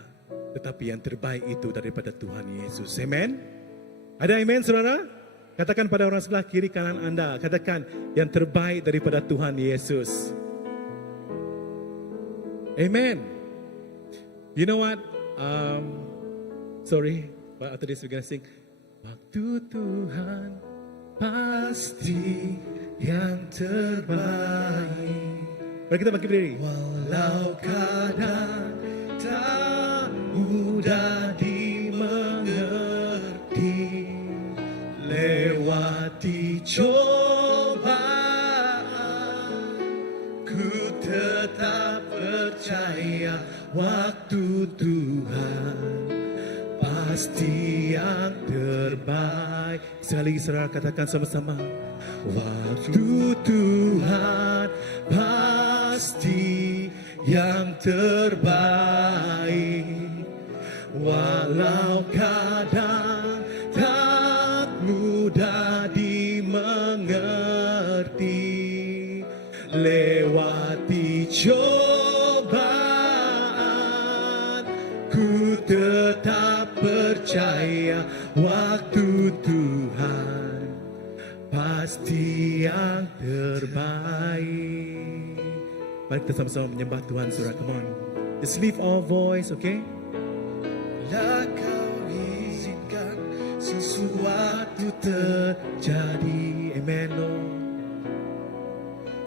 tetapi yang terbaik itu daripada Tuhan Yesus. Amen. Ada amen saudara? Katakan pada orang sebelah kiri kanan anda, katakan yang terbaik daripada Tuhan Yesus. Amen. You know what? Sorry, but after this we're gonna sing. Waktu Tuhan pasti yang terbaik. Mari kita bangkit berdiri. Walau kadang tak mudah dimengerti, lewati cobaan, ku tetap percaya waktu Tuhan pasti yang terbaik. Sekali lagi saudara katakan sama-sama. Waktu Tuhan pasti yang terbaik, walau kadang tak mudah dimengerti, lewati cobaan, ku tetap percaya waktu Tuhan pasti yang terbaik. Mari kita sama-sama menyembah Tuhan saudara. Come on, just lift our voice, okay? Bila kau izinkan sesuatu terjadi, amen Lord.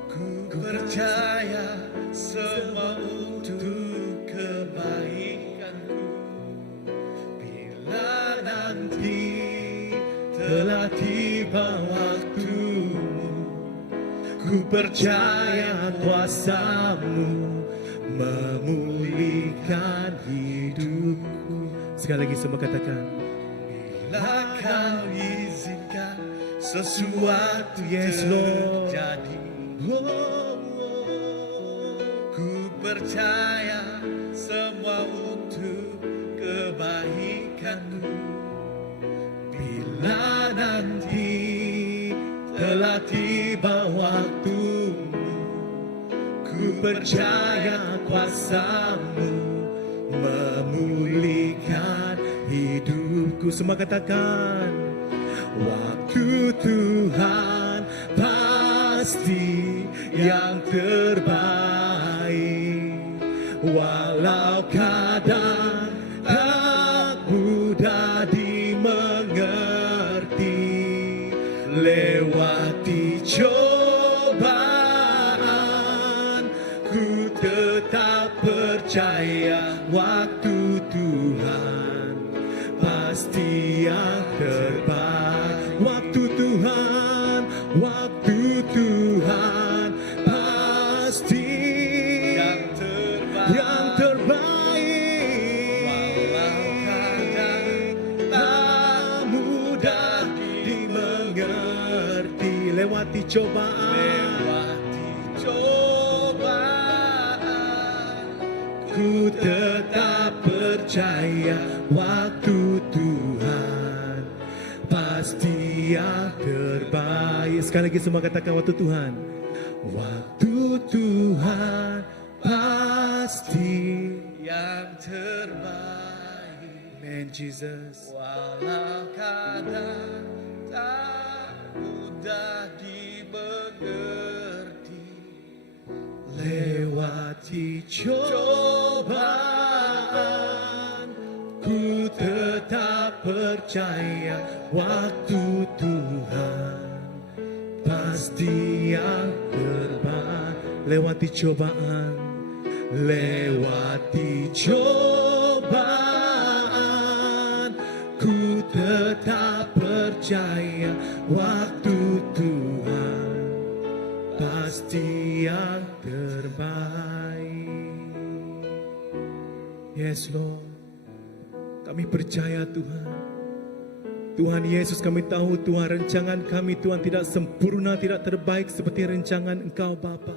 Ku percaya semua untuk kebaikanku. Bila nanti telah tiba waktumu, ku percaya kuasa-Mu memulihkan hidupku. Sekali lagi semua katakan. Bila kau izinkan sesuatu terjadi, ku percaya semua untuk kebaikanku. Bila nanti telah tiba waktumu, ku percaya kuasa-Mu memulihkan hidupku. Semua katakan. Waktu Tuhan pasti yang terbaik, walau kadang tak mudah dimengerti, lewati cobaan, ku tetap percaya waktu Tuhan pasti yang terbaik. Waktu Tuhan pasti yang terbaik, walau kadang tak mudah dimengerti, lewati cobaan. ku tetap percaya waktu Tuhan pasti yang terbaik. Sekali lagi semua katakan waktu Tuhan. Waktu Tuhan pasti yang terbaik. Amen Jesus. Walau kadang tak mudah dimengerti, Lewati cobaan, ku tetap percaya waktu Tuhan pasti yang terbaik. Lewati cobaan, lewati cobaan, ku tetap percaya waktu Tuhan pasti yang terbaik. Yes Lord, kami percaya Tuhan. Tuhan Yesus, kami tahu Tuhan rancangan kami Tuhan tidak sempurna, tidak terbaik seperti rancangan Engkau Bapa.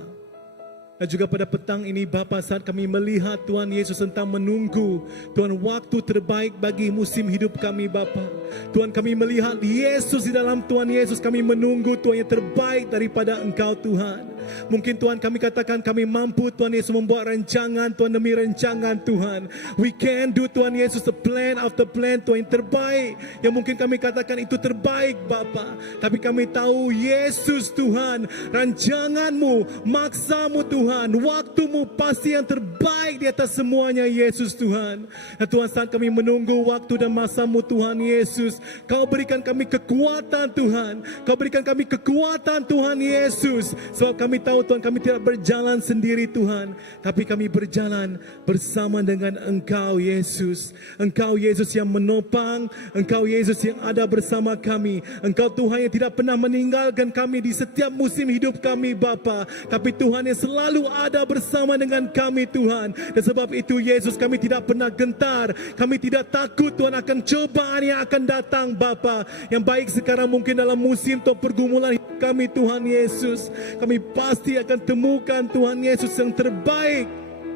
Dan juga pada petang ini Bapa, saat kami melihat Tuhan Yesus tentang menunggu Tuhan waktu terbaik bagi musim hidup kami Bapa. Tuhan, kami melihat Yesus di dalam Tuhan Yesus, kami menunggu Tuhan yang terbaik daripada Engkau Tuhan. Mungkin Tuhan kami katakan kami mampu Tuhan Yesus membuat rancangan Tuhan demi rancangan Tuhan. We can do Tuhan Yesus the plan after plan Tuhan yang terbaik. Yang mungkin kami katakan itu terbaik Bapa. Tapi kami tahu Yesus Tuhan, rancanganmu, maksamu Tuhan, waktumu pasti yang terbaik di atas semuanya Yesus Tuhan. Dan Tuhan, saat kami menunggu waktu dan masamu Tuhan Yesus, Kau berikan kami kekuatan Tuhan. Kau berikan kami kekuatan Tuhan Yesus. Sebab kami tahu Tuhan kami tidak berjalan sendiri Tuhan, tapi kami berjalan bersama dengan Engkau Yesus. Engkau Yesus yang menopang, Engkau Yesus yang ada bersama kami. Engkau Tuhan yang tidak pernah meninggalkan kami di setiap musim hidup kami Bapa, tapi Tuhan yang selalu ada bersama dengan kami Tuhan. Dan sebab itu Yesus, kami tidak pernah gentar, kami tidak takut Tuhan akan cobaan yang akan datang Bapa. Yang baik sekarang mungkin dalam musim atau pergumulan hidup kami Tuhan Yesus, kami pasti akan temukan Tuhan Yesus yang terbaik.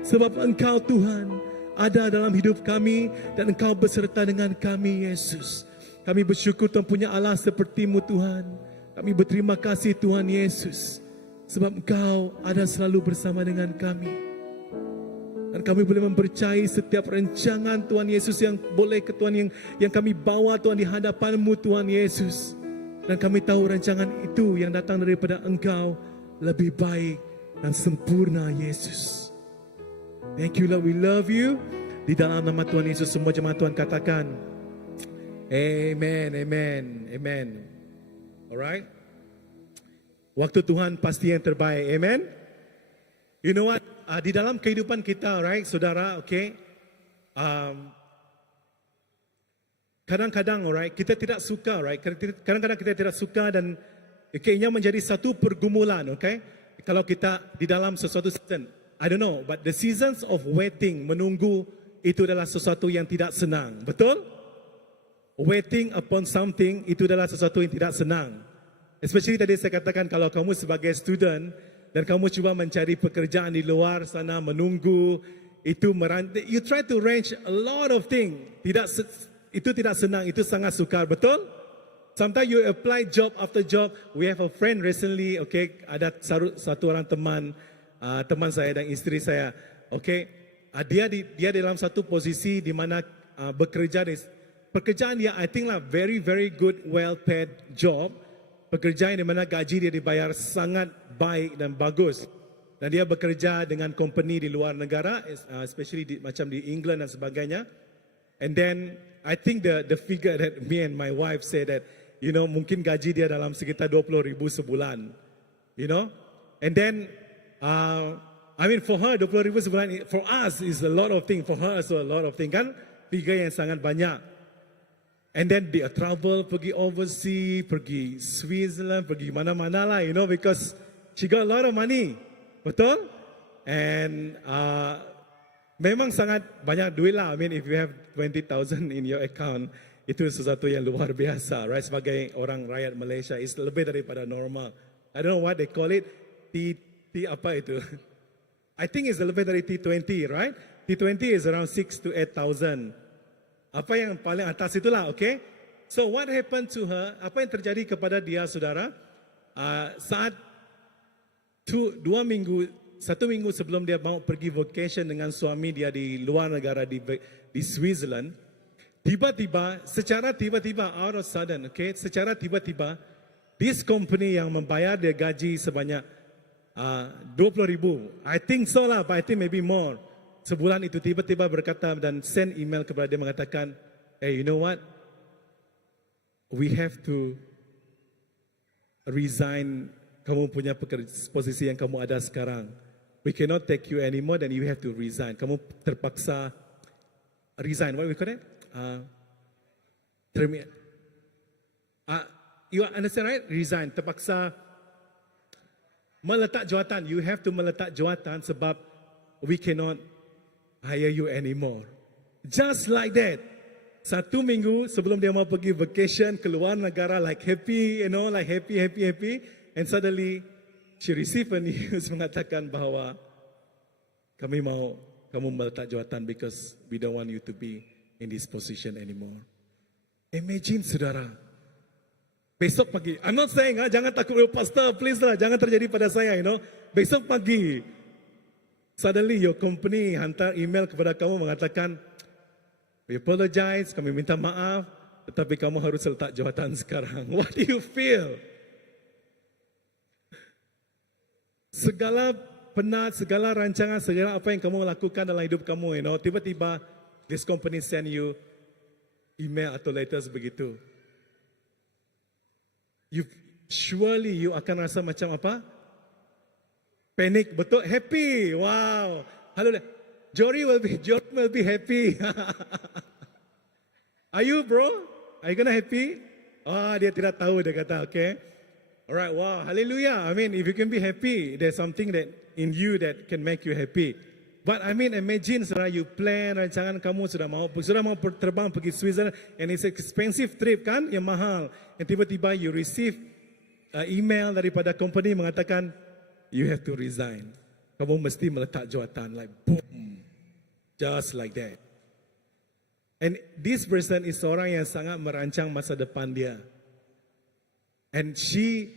Sebab Engkau Tuhan ada dalam hidup kami dan Engkau beserta dengan kami Yesus. Kami bersyukur Tuhan punya Allah seperti-Mu Tuhan. Kami berterima kasih Tuhan Yesus, sebab Engkau ada selalu bersama dengan kami. Dan kami boleh mempercayai setiap rancangan Tuhan Yesus yang boleh ke Tuhan yang kami bawa Tuhan di hadapan-Mu Tuhan Yesus. Dan kami tahu rancangan itu yang datang daripada Engkau lebih baik dan sempurna Yesus. Thank you Lord, we love you. Di dalam nama Tuhan Yesus semua jemaat Tuhan katakan Amen, amen, amen. Alright. Waktu Tuhan pasti yang terbaik, amen. You know what? Di dalam kehidupan kita, right, saudara, okay. Kadang-kadang, alright, kita tidak suka, right. Kadang-kadang kita tidak suka dan kayaknya menjadi satu pergumulan, okay. Kalau kita di dalam sesuatu season, I don't know, but the seasons of waiting, menunggu, itu adalah sesuatu yang tidak senang, betul? Waiting upon something, itu adalah sesuatu yang tidak senang. Especially tadi saya katakan kalau kamu sebagai student dan kamu cuba mencari pekerjaan di luar sana, menunggu, itu you try to arrange a lot of things. Itu tidak senang, itu sangat sukar, betul? Sometimes you apply job after job. We have a friend recently, okay, ada satu orang teman saya dan isteri saya, okay, dia dalam satu posisi di mana pekerjaan dia, I think lah very very good, well paid job. Pekerjaan di mana gaji dia dibayar sangat baik dan bagus. Dan dia bekerja dengan company di luar negara, especially macam di England dan sebagainya. And then I think the figure that me and my wife say that, you know, mungkin gaji dia dalam sekitar 20,000 sebulan. You know? And then I mean for her 20,000 sebulan, for us is a lot of thing, for her also a lot of thing kan, figure yang sangat banyak. And then dia travel, pergi overseas, pergi Switzerland, pergi mana-mana lah, you know, because she got a lot of money, betul? And memang sangat banyak duit lah. I mean, if you have 20,000 in your account, itu sesuatu yang luar biasa, right? Sebagai orang rakyat Malaysia, it's lebih daripada normal. I don't know what they call it, T apa itu? I think it's lebih dari T20, right? T20 is around 6 to 8,000. Apa yang paling atas itulah, okay? So what happened to her? Apa yang terjadi kepada dia, saudara? Saat 1 minggu sebelum dia mau pergi vacation dengan suami dia di luar negara di Switzerland, secara tiba-tiba, out of sudden, okay? Secara tiba-tiba, this company yang membayar dia gaji sebanyak 20,000. I think so lah, but I think maybe more. Sebulan itu tiba-tiba berkata dan send email kepada dia mengatakan, hey, you know what? We have to resign kamu punya posisi yang kamu ada sekarang. We cannot take you anymore, then you have to resign. Kamu terpaksa resign. What we call it? Terminate. You understand, right? Resign. Terpaksa meletak jawatan. You have to meletak jawatan sebab we cannot hire you anymore. Just like that. 1 minggu sebelum dia mau pergi vacation keluar negara, like happy, like happy. And suddenly, she received a news mengatakan bahawa kami mau kamu meletak jawatan because we don't want you to be in this position anymore. Imagine, saudara. Besok pagi, I'm not saying, jangan takut, pastor, please lah, jangan terjadi pada saya, Besok pagi, suddenly your company hantar email kepada kamu mengatakan, we apologize, kami minta maaf, tetapi kamu harus letak jawatan sekarang. What do you feel? Segala penat, segala rancangan, segala apa yang kamu lakukan dalam hidup kamu, tiba-tiba this company send you email atau letters begitu. Surely you akan rasa macam apa? Panic, betul? Happy, wow. Halo, Jory will be happy. Are you, bro? Are you gonna happy? Dia tidak tahu, dia kata, okay. Alright, wow, hallelujah. I mean, if you can be happy, there's something that in you that can make you happy. But I mean, imagine, saudara, you plan rancangan kamu sudah mau terbang pergi Switzerland, and it's expensive trip kan, yang mahal. And tiba-tiba you receive email daripada company mengatakan, you have to resign. Kamu mesti meletak jawatan, like boom, just like that. And this person is seorang yang sangat merancang masa depan dia. And she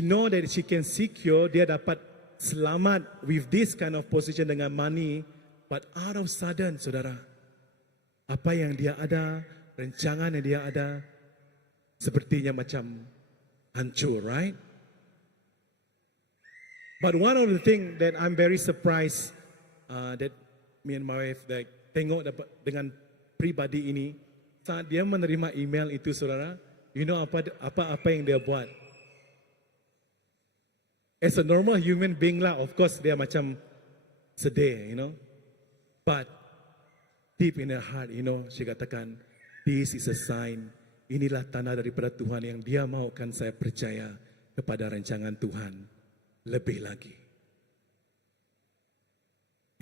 know that she can secure, dia dapat selamat with this kind of position dengan money, but out of sudden, saudara, apa yang dia ada, rancangan yang dia ada, sepertinya macam hancur, right? But one of the thing that I'm very surprised that me and my wife tengok dapat dengan pribadi ini, saat dia menerima email itu, saudara, you know apa yang dia buat? As a normal human being lah, of course dia macam sedih, But deep in her heart, she katakan, this is a sign. Inilah tanda daripada Tuhan yang dia mahukan saya percaya kepada rancangan Tuhan lebih lagi.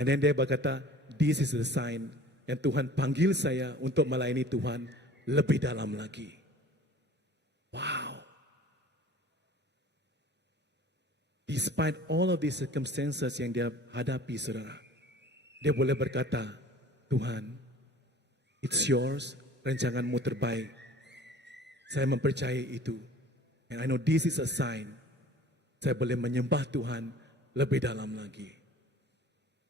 And then dia berkata, this is a sign yang Tuhan panggil saya untuk melayani Tuhan lebih dalam lagi. Wow. Despite all of these circumstances yang dia hadapi, saudara, dia boleh berkata, Tuhan, it's yours, rancanganmu terbaik. Saya mempercayai itu. And I know this is a sign. Saya boleh menyembah Tuhan lebih dalam lagi.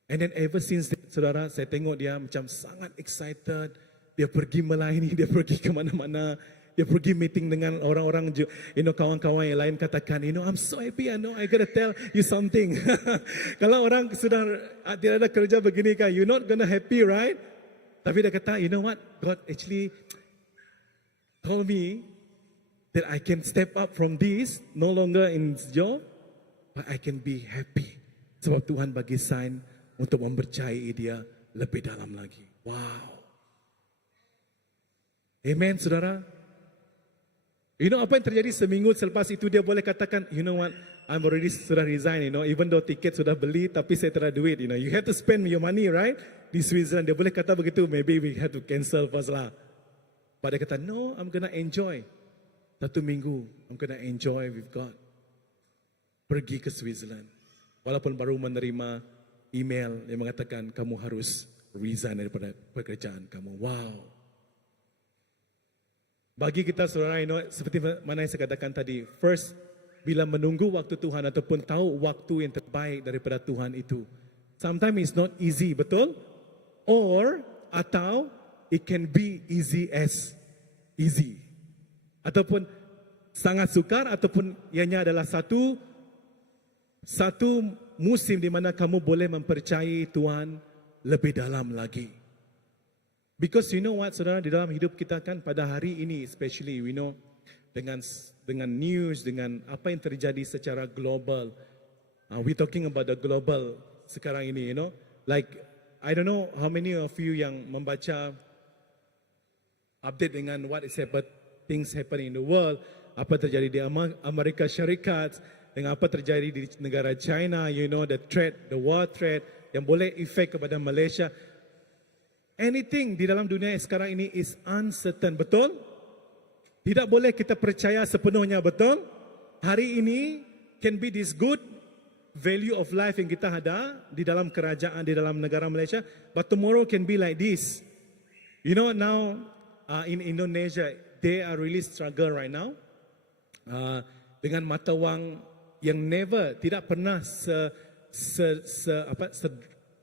And then ever since that, saudara, saya tengok dia macam sangat excited. Dia pergi melayani, dia pergi ke mana-mana. Dia pergi meeting dengan orang-orang, kawan-kawan yang lain katakan, I'm so happy, I gotta tell you something. Kalau orang sudah tidak ada kerja begini kan, you're not gonna happy, right? Tapi dia kata, you know what? God actually told me that I can step up from this, no longer in job, but I can be happy. Sebab Tuhan bagi sign untuk mempercayai dia lebih dalam lagi. Wow. Amen, saudara. Apa yang terjadi seminggu selepas itu, dia boleh katakan, you know what, I'm already sudah resign, even though tiket sudah beli, tapi saya tidak ada duit, you have to spend your money, right? Di Switzerland, dia boleh kata begitu, maybe we have to cancel first lah. But dia kata, no, I'm gonna enjoy. 1 minggu, I'm gonna enjoy with God. Pergi ke Switzerland. Walaupun baru menerima email yang mengatakan, kamu harus resign daripada pekerjaan kamu. Wow. Bagi kita saudara, seperti mana yang saya katakan tadi, first, bila menunggu waktu Tuhan ataupun tahu waktu yang terbaik daripada Tuhan itu, sometimes it's not easy, betul? Atau it can be easy as easy. Ataupun sangat sukar, ataupun ianya adalah satu musim di mana kamu boleh mempercayai Tuhan lebih dalam lagi. Because you know what, saudara, di dalam hidup kita kan pada hari ini especially, we know, dengan news, dengan apa yang terjadi secara global. We talking about the global sekarang ini, like, I don't know how many of you yang membaca update dengan what is things happening in the world, apa terjadi di Amerika Syarikat, dengan apa terjadi di negara China, the war threat yang boleh efek kepada Malaysia. Anything di dalam dunia sekarang ini is uncertain, betul? Tidak boleh kita percaya sepenuhnya, betul? Hari ini can be this good value of life yang kita ada di dalam kerajaan, di dalam negara Malaysia, but tomorrow can be like this. Now in Indonesia, they are really struggle right now dengan mata wang yang tidak pernah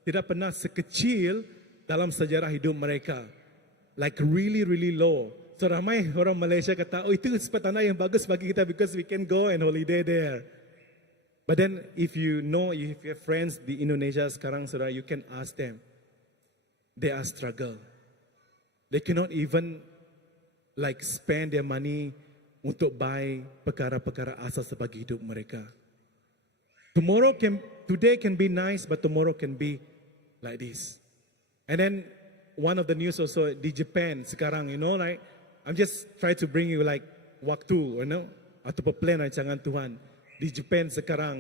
tidak pernah sekecil dalam sejarah hidup mereka, like really low. So ramai orang Malaysia kata, itu petanda yang bagus bagi kita because we can go and holiday there. But then if you have friends di Indonesia sekarang, saudara, you can ask them. They are struggle. They cannot even like spend their money untuk buy perkara-perkara asas bagi hidup mereka. Today can be nice, but tomorrow can be like this. And then one of the news also di Japan sekarang, like, I'm just trying to bring you like waktu, atau plan rancangan Tuhan. Di Japan sekarang,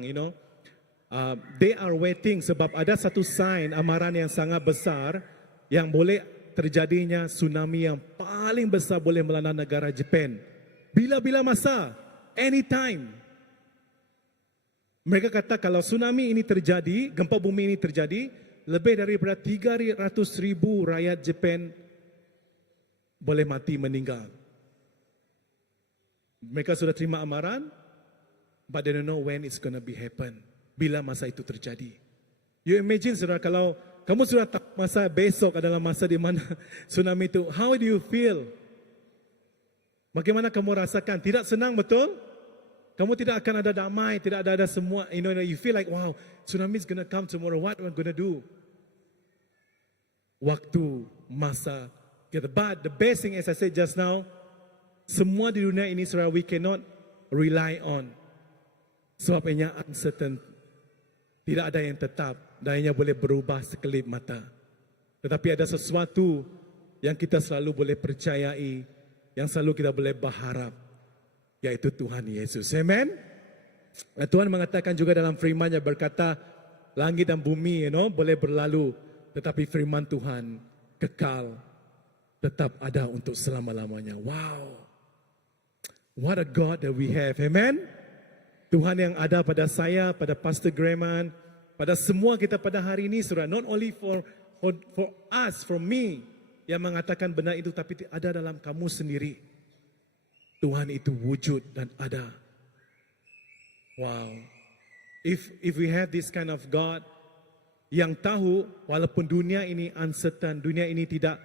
they are waiting sebab ada satu sign amaran yang sangat besar yang boleh terjadinya tsunami yang paling besar boleh melanda negara Japan. Bila-bila masa, anytime. Mereka kata kalau tsunami ini terjadi, gempa bumi ini terjadi, lebih daripada 300,000 rakyat Japan boleh mati meninggal. Mereka sudah terima amaran, but they don't know when it's going to be happen. Bila masa itu terjadi. You imagine, saudara, kalau kamu sudah tahu masa besok adalah masa di mana tsunami itu, how do you feel? Bagaimana kamu rasakan? Tidak senang, betul? Kamu tidak akan ada damai, tidak ada semua. You feel like, wow, tsunami is going to come tomorrow. What am I going to do? Waktu, masa. But the best thing, as I said just now, semua di dunia ini, saudara, we cannot rely on. Sebab ianya uncertain. Tidak ada yang tetap. Dan ianya boleh berubah sekelip mata. Tetapi ada sesuatu yang kita selalu boleh percayai, yang selalu kita boleh berharap, yaitu Tuhan Yesus. Amen. Tuhan mengatakan juga dalam firman-Nya, berkata, langit dan bumi boleh berlalu, tetapi firman Tuhan kekal, tetap ada untuk selama-lamanya. Wow. What a God that we have. Amen. Tuhan yang ada pada saya, pada Pastor Greman, pada semua kita pada hari ini, saudara. Not only for us, for me, yang mengatakan benar itu, tapi ada dalam kamu sendiri. Tuhan itu wujud dan ada. Wow. If we have this kind of God yang tahu walaupun dunia ini uncertain, dunia ini tidak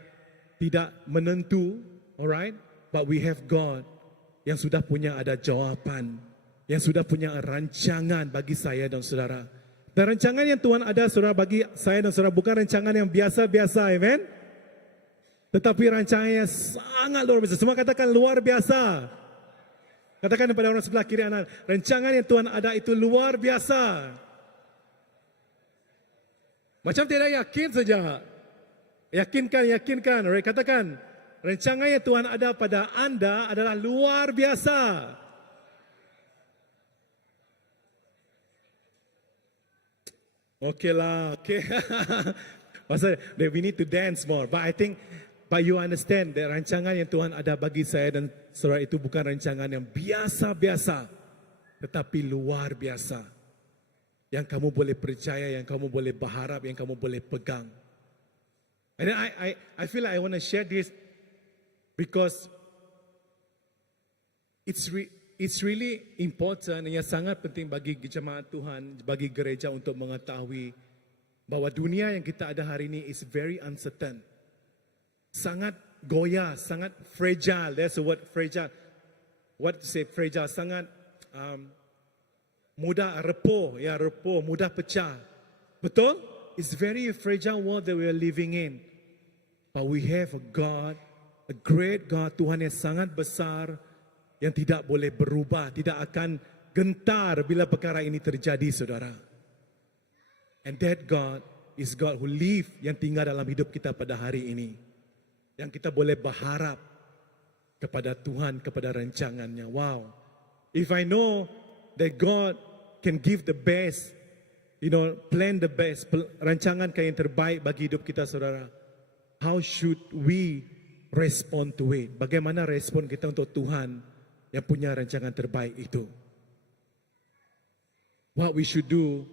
menentu, alright? But we have God yang sudah punya ada jawapan, yang sudah punya rancangan bagi saya dan saudara. Dan rancangan yang Tuhan ada, saudara, bagi saya dan saudara bukan rancangan yang biasa-biasa, amen? Tetapi rancangannya sangat luar biasa. Semua katakan luar biasa. Katakan kepada orang sebelah kiri anda, rancangan yang Tuhan ada itu luar biasa. Macam tidak yakin saja. Yakinkan. Alright, katakan, rancangan yang Tuhan ada pada anda adalah luar biasa. Okay. Pasal we need to dance more. But you understand that rancangan yang Tuhan ada bagi saya dan saudara itu bukan rancangan yang biasa-biasa, tetapi luar biasa. Yang kamu boleh percaya, yang kamu boleh berharap, yang kamu boleh pegang. And then I feel like I want to share this because it's really important, yang sangat penting bagi jemaat Tuhan, bagi gereja untuk mengetahui bahwa dunia yang kita ada hari ini is very uncertain. Sangat goyah, sangat fragile. That's the word, fragile. What to say, fragile, sangat mudah repuh, mudah pecah. Betul? It's very fragile world that we are living in. But we have a God, a great God, Tuhan yang sangat besar, yang tidak boleh berubah, tidak akan gentar bila perkara ini terjadi, saudara. And that God is God who live, yang tinggal dalam hidup kita pada hari ini. Yang kita boleh berharap kepada Tuhan, kepada rancangannya. Wow. If I know that God can give the best, plan the best, rancangan yang terbaik bagi hidup kita, saudara, how should we respond to it? Bagaimana respon kita untuk Tuhan yang punya rancangan terbaik itu? What we should do,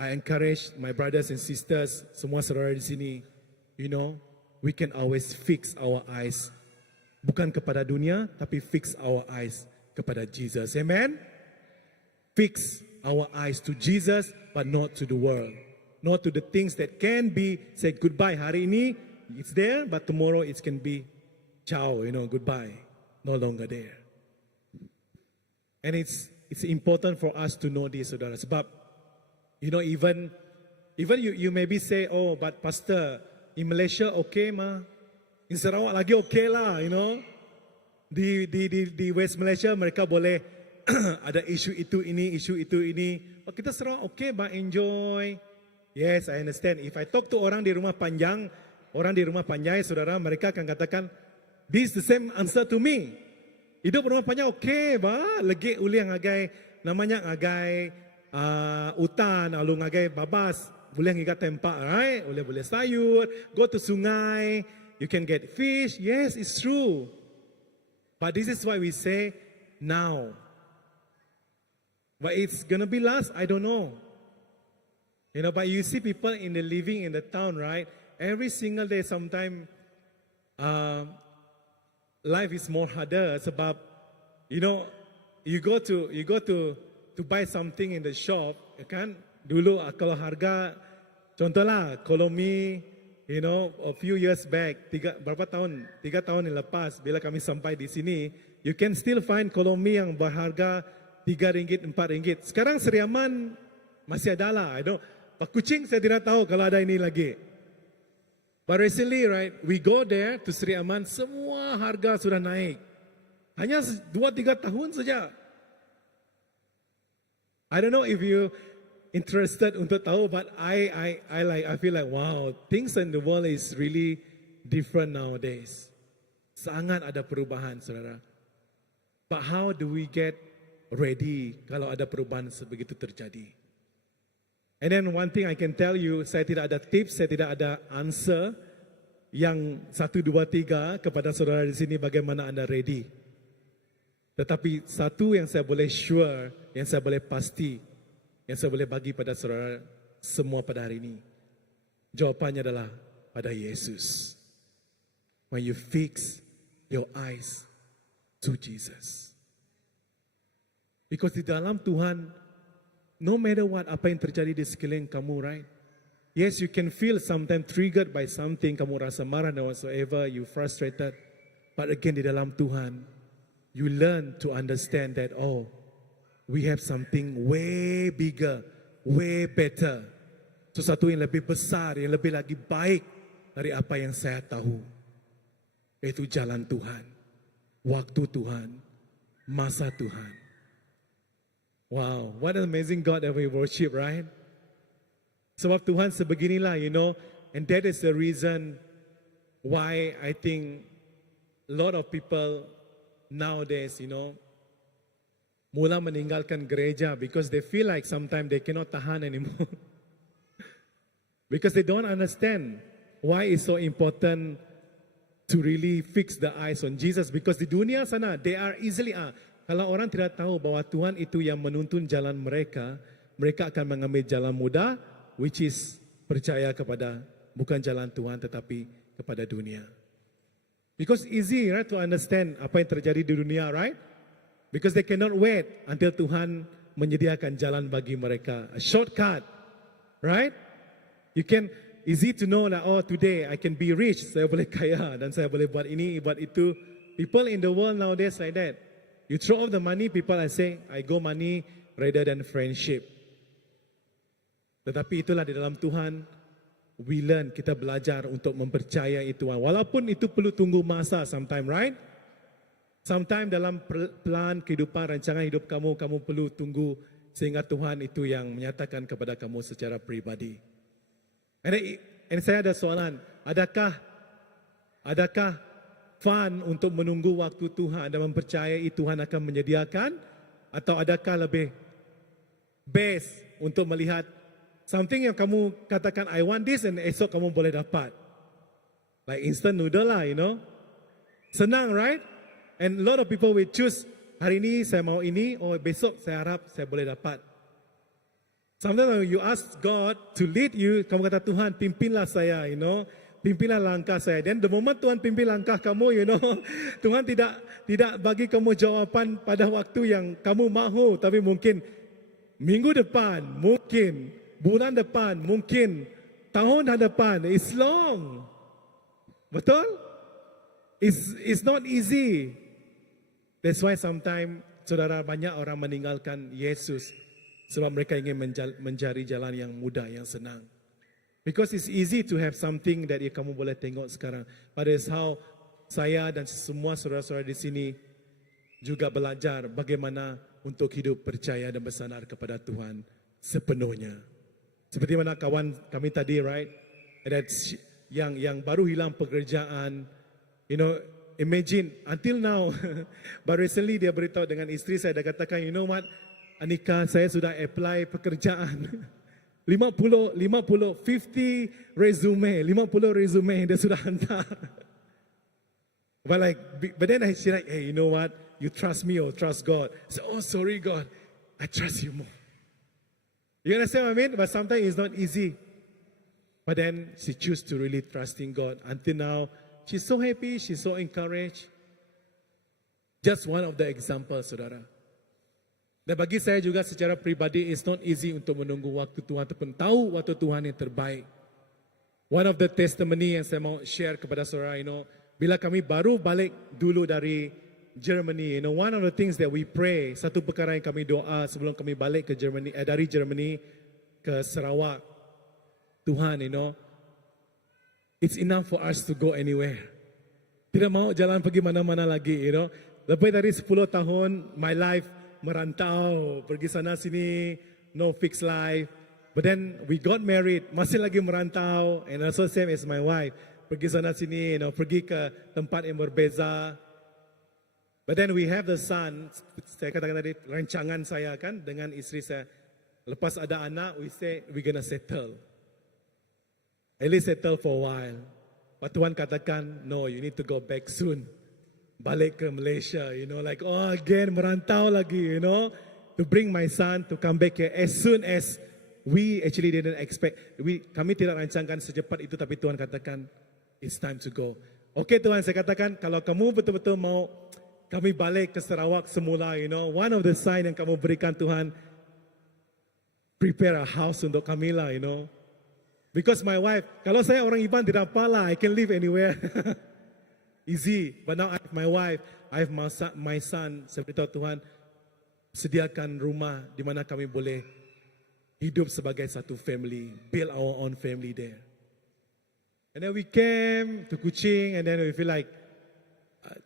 I encourage my brothers and sisters, semua saudara di sini, we can always fix our eyes, bukan kepada dunia, tapi fix our eyes kepada Jesus. Amen? Fix our eyes to Jesus, but not to the world. Not to the things that can be, say goodbye. Hari ini, it's there, but tomorrow it can be, ciao, goodbye. No longer there. And it's important for us to know this, saudara. Sebab, even you maybe say, oh, but pastor, in Malaysia okay mah. In Sarawak lagi okay lah, Di West Malaysia mereka boleh ada isu itu ini. Oh, kita Sarawak okay ba, enjoy. Yes, I understand. If I talk to orang di rumah panjang, saudara, mereka akan katakan, this is the same answer to me. Hidup rumah panjang okay ba, lagi uli yang agai, namanya agai utan, alung agai babas, boleh ngikat tempat, right? Boleh sayur, go to sungai, you can get fish. Yes, it's true. But this is why we say now. But it's gonna be last, I don't know. But you see people living in the town, right? Every single day, sometimes life is more harder. Sebab, you go to buy something in the shop, kan? Dulu kalau harga, contohlah, kolomi, a few years back, 3 tahun yang lepas, bila kami sampai di sini, you can still find kolomi yang berharga RM3, RM4. Sekarang Seriaman masih ada lah. Pak Kuching saya tidak tahu kalau ada ini lagi. But recently, right, we go there to Seriaman, semua harga sudah naik. Hanya 2-3 tahun saja. I don't know if you interested untuk tahu, but I feel like wow, things in the world is really different nowadays. Sangat ada perubahan, saudara. But how do we get ready kalau ada perubahan sebegitu terjadi? And then one thing I can tell you, saya tidak ada tips, saya tidak ada answer yang 1, 2, 3 kepada saudara di sini bagaimana Anda ready. Tetapi satu yang saya boleh sure, yang saya boleh pasti, yang saya boleh bagi pada saudara semua pada hari ini, jawapannya adalah pada Yesus. When you fix your eyes to Jesus. Because di dalam Tuhan, no matter what, apa yang terjadi di sekeliling kamu, right? Yes, you can feel sometimes triggered by something, kamu rasa marah dan whatsoever, you frustrated. But again, di dalam Tuhan, you learn to understand that, oh, we have something way bigger, way better. Sesuatu yang lebih besar, yang lebih lagi baik dari apa yang saya tahu. Yaitu jalan Tuhan, waktu Tuhan, masa Tuhan. Wow, what an amazing God that we worship, right? Sebab Tuhan sebeginilah, and that is the reason why I think a lot of people nowadays, mula meninggalkan gereja because they feel like sometimes they cannot tahan anymore. Because they don't understand why it's so important to really fix the eyes on Jesus. Because di dunia sana, they are easily, kalau orang tidak tahu bahwa Tuhan itu yang menuntun jalan mereka, mereka akan mengambil jalan mudah, which is percaya kepada bukan jalan Tuhan tetapi kepada dunia. Because easy, right, to understand apa yang terjadi di dunia, right? Because they cannot wait until Tuhan menyediakan jalan bagi mereka. A shortcut, right? You can easy to know that, oh, today I can be rich, saya boleh kaya dan saya boleh buat ini, buat itu. People in the world nowadays like that. You throw off the money, people are saying, I go money rather than friendship. Tetapi itulah di dalam Tuhan, we learn, kita belajar untuk mempercayai Tuhan. Walaupun itu perlu tunggu masa sometime, right? Sometime dalam plan kehidupan, rancangan hidup kamu, kamu perlu tunggu sehingga Tuhan itu yang menyatakan kepada kamu secara pribadi. And saya ada soalan, adakah fun untuk menunggu waktu Tuhan dan mempercayai Tuhan akan menyediakan? Atau adakah lebih best untuk melihat something yang kamu katakan, I want this, and esok kamu boleh dapat. Like instant noodle lah, you know. Senang, right? And a lot of people will choose, hari ini saya mau ini, oh besok saya harap saya boleh dapat. Sometimes when you ask God to lead you, kamu kata, Tuhan pimpinlah saya, you know. Pimpinlah langkah saya. Dan the moment Tuhan pimpin langkah kamu, you know, Tuhan tidak bagi kamu jawapan pada waktu yang kamu mahu, tapi mungkin minggu depan, mungkin bulan depan, mungkin tahun depan. It's long. Betul? It's not easy. That's why sometimes, saudara, banyak orang meninggalkan Yesus sebab mereka ingin mencari jalan yang mudah, yang senang. Because it's easy to have something that kamu boleh tengok sekarang. But it's how saya dan semua saudara-saudara di sini juga belajar bagaimana untuk hidup percaya dan bersandar kepada Tuhan sepenuhnya. Seperti mana kawan kami tadi, right? That's yang baru hilang pekerjaan. You know, imagine until now, but recently dia beritahu dengan isteri saya, dia katakan, you know what, Anika, saya sudah apply pekerjaan. 50 resume dia sudah hantar. But then I say like, hey, you know what? You trust me or trust God? I say, oh, sorry God, I trust you more. You understand what I mean? But sometimes it's not easy. But then she choose to really trust in God. Until now, she's so happy, she's so encouraged. Just one of the examples, saudara. Dan bagi saya juga secara pribadi, it's not easy untuk menunggu waktu Tuhan ataupun tahu waktu Tuhan yang terbaik. One of the testimony yang saya mau share kepada saudara, you know, bila kami baru balik dulu dari Germany, you know, one of the things that we pray, satu perkara yang kami doa sebelum kami balik ke Germany, dari Germany ke Sarawak, Tuhan, you know, it's enough for us to go anywhere. Tidak mau jalan pergi mana-mana lagi, you know. Lebih dari 10 tahun, my life merantau, pergi sana sini, no fixed life. But then we got married, masih lagi merantau, and also same as my wife, pergi sana sini, you know, pergi ke tempat yang berbeza. But then we have the son, saya katakan tadi, rancangan saya kan dengan isteri saya, lepas ada anak, we say we gonna settle. At least settle for a while. But Tuhan katakan, no, you need to go back soon. Balik ke Malaysia, you know, like, oh, again, merantau lagi, you know, to bring my son to come back here as soon as we actually didn't expect. Kami tidak rancangkan secepat itu, tapi Tuhan katakan, it's time to go. Okay, Tuhan, saya katakan, kalau kamu betul-betul mau kami balik ke Sarawak semula, you know, one of the sign yang kamu berikan, Tuhan, prepare a house untuk kami lah, you know. Because my wife, kalau saya orang Iban tidak apalah, I can live anywhere. Easy. But now I have my wife, I have my son. Saya beritahu Tuhan, sediakan rumah di mana kami boleh hidup sebagai satu family, build our own family there. And then we came to Kuching, and then we feel like,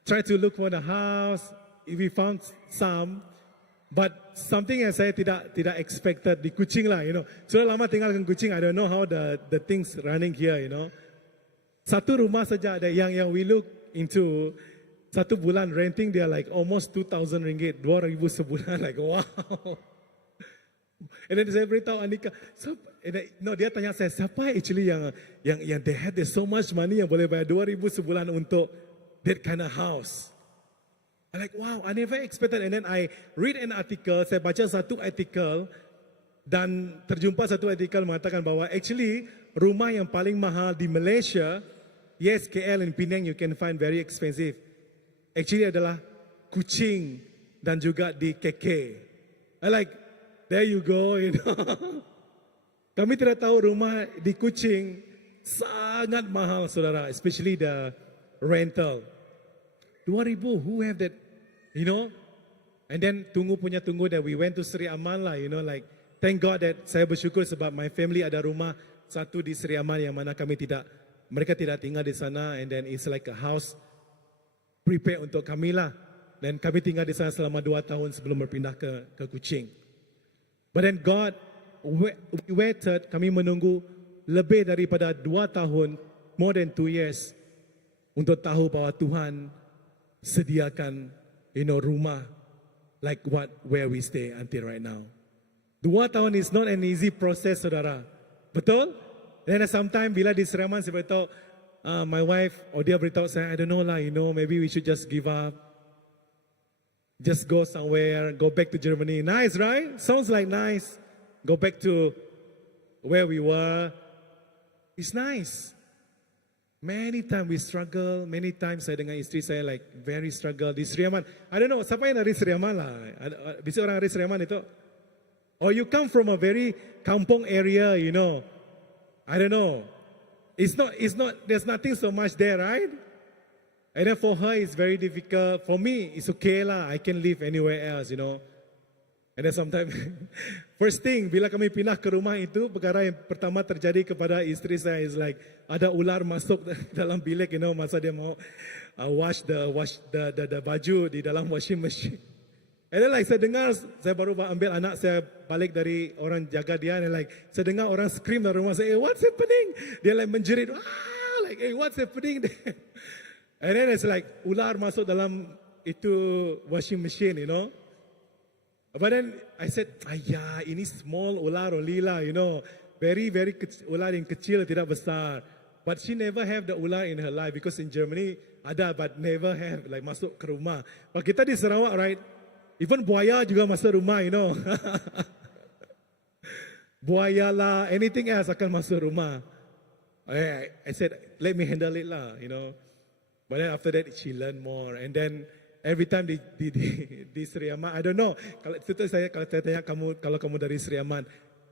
try to look for the house. We found some, but something yang saya tidak expected di Kuching lah, you know. Sudah lama tinggal di Kuching, I don't know how the things running here, you know. Satu rumah saja ada yang we look into, satu bulan renting dia like almost 2,000 ringgit, 2,000 sebulan, like wow. And then saya beritahu Anika, no, dia tanya saya, siapa actually yang they had so much money yang boleh bayar 2,000 sebulan untuk that kind of house. I'm like, wow, I never expected. And then I read an article, saya baca satu artikel, Dan terjumpa satu artikel mengatakan bahwa actually rumah yang paling mahal di Malaysia, yes, KL and Penang you can find very expensive. Actually adalah Kuching dan juga di KK. I like, there you go, you know. Kami tidak tahu rumah di Kuching sangat mahal, saudara, especially the rental. 2,000, who have that, you know? And then tunggu that we went to Sri Aman lah, you know, like, thank God that saya bersyukur sebab my family ada rumah satu di Sri Aman yang mana mereka tidak tinggal di sana, and then it's like a house prepare untuk kami lah. Dan kami tinggal di sana selama 2 tahun sebelum berpindah ke Kuching. But then God, we waited, kami menunggu lebih daripada 2 tahun, more than 2 years, untuk tahu bahwa Tuhan sediakan, you know, rumah like where we stay until right now. 2 tahun is not an easy process, saudara. Betul? Then sometimes bila di Sri Aman, saya beritahu, my wife, dia beritahu saya, I don't know lah, you know, maybe we should just give up. Just go somewhere, go back to Germany. Nice, right? Sounds like nice. Go back to where we were. It's nice. Many times we struggle. Many times saya dengan isteri saya like very struggle di Sri Aman. I don't know, siapa yang dari Sri Aman lah? Bisa orang dari Sri Aman itu? Or you come from a very kampung area, you know. I don't know. It's not, there's nothing so much there, right? And then for her, it's very difficult. For me, it's okay lah. I can live anywhere else, you know. And then sometimes, first thing, bila kami pindah ke rumah itu, perkara yang pertama terjadi kepada isteri saya is like, ada ular masuk dalam bilik, you know, masa dia mau wash the baju di dalam washing machine. And then like saya dengar, saya baru ambil anak saya balik dari orang jaga dia, and like saya dengar orang scream dari rumah saya, what's happening? Dia like menjerit, like, what's happening there? And then it's like ular masuk dalam itu washing machine, you know. But then I said, ayah, ini small ular only lah, you know. Very ular yang kecil, tidak besar. But she never have the ular in her life because in Germany ada, but never have like masuk ke rumah. But kita di Sarawak, right? Even buaya juga masuk rumah, you know. Buaya lah, anything else akan masuk rumah. I said, let me handle it lah, you know. But then after that, she learn more. And then every time di Sri Aman, I don't know. Kalau saya tanya kalau kamu dari Sri Aman,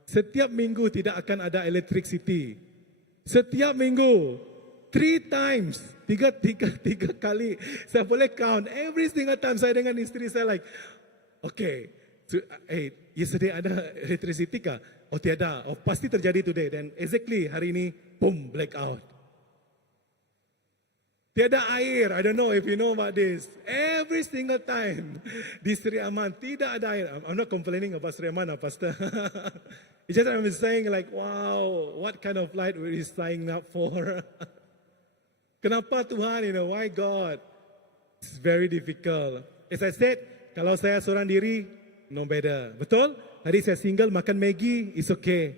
setiap minggu tidak akan ada electricity. Setiap minggu, 3 times, tiga kali. Saya boleh count every single time saya dengan istri saya like, okay, so, yesterday ada electricity kah? Oh tiada. Oh pasti terjadi today. Then exactly hari ini, boom, blackout. Tiada air. I don't know if you know about this. Every single time di Sri Aman tidak ada air. I'm not complaining about Sri Aman, Pastor. It's just I'm saying like, wow, what kind of light we are signing up for? Kenapa Tuhan, you know, why God? It's very difficult. As I said, kalau saya seorang diri, no better. Betul? Tadi saya single, makan Maggi, it's okay.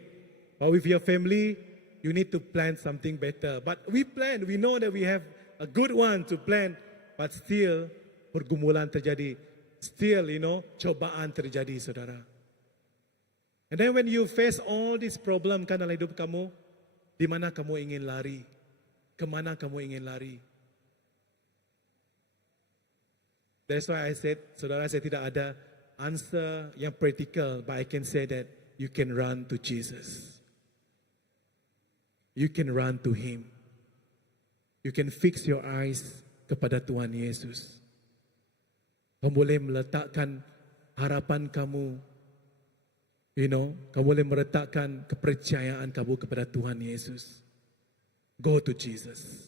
But with your family, you need to plan something better. But we plan, we know that we have a good one to plan, but still pergumulan terjadi. Still, you know, cobaan terjadi, saudara. And then when you face all this problem kan dalam hidup kamu, di mana kamu ingin lari? Kemana kamu ingin lari? That's why I said, saudara, saya tidak ada answer yang practical, but I can say that you can run to Jesus. You can run to Him. You can fix your eyes kepada Tuhan Yesus. Kamu boleh meletakkan harapan kamu, you know, kamu boleh meletakkan kepercayaan kamu kepada Tuhan Yesus. Go to Jesus.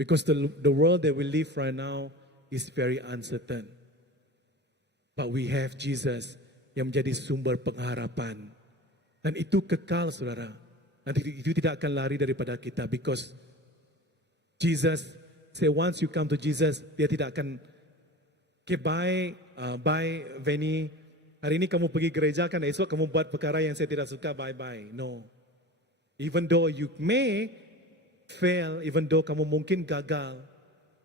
Because the world that we live right now is very uncertain. But we have Jesus yang menjadi sumber pengharapan. Dan itu kekal, saudara. Nanti itu tidak akan lari daripada kita. Because Jesus, say once you come to Jesus, dia tidak akan, okay, bye Benny. Hari ini kamu pergi gereja kan, esok kamu buat perkara yang saya tidak suka, bye-bye. No. Even though you may fail, even though kamu mungkin gagal,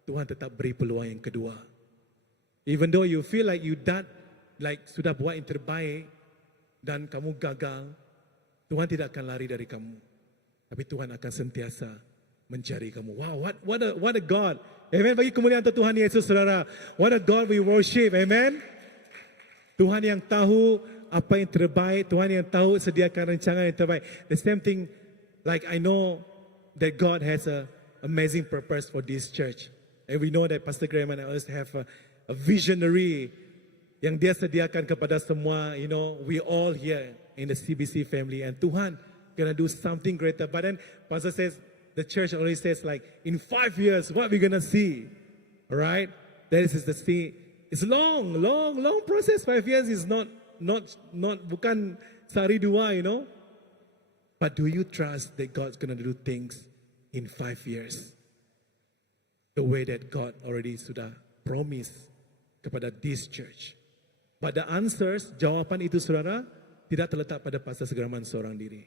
Tuhan tetap beri peluang yang kedua. Even though you feel like you done, like sudah buat yang terbaik, dan kamu gagal, Tuhan tidak akan lari dari kamu. Tapi Tuhan akan sentiasa mencari kamu. Wow, what a God. Amen. Bagi kemuliaan untuk Tuhan Yesus, saudara. What a God we worship. Amen. Tuhan yang tahu apa yang terbaik. Tuhan yang tahu sediakan rancangan yang terbaik. The same thing, like I know that God has a amazing purpose for this church. And we know that Pastor Graham and I always have a visionary yang dia sediakan kepada semua, you know, we all here in the CBC family. And Tuhan gonna do something greater. But then Pastor says, the church always says like, in 5 years, what we gonna see? All right? That is the thing. It's long process. 5 years is not bukan sehari dua, you know. But do you trust that God's gonna do things in 5 years? The way that God already sudah promise kepada this church. But the answers, jawapan itu saudara, tidak terletak pada Pastor Sugarman seorang diri.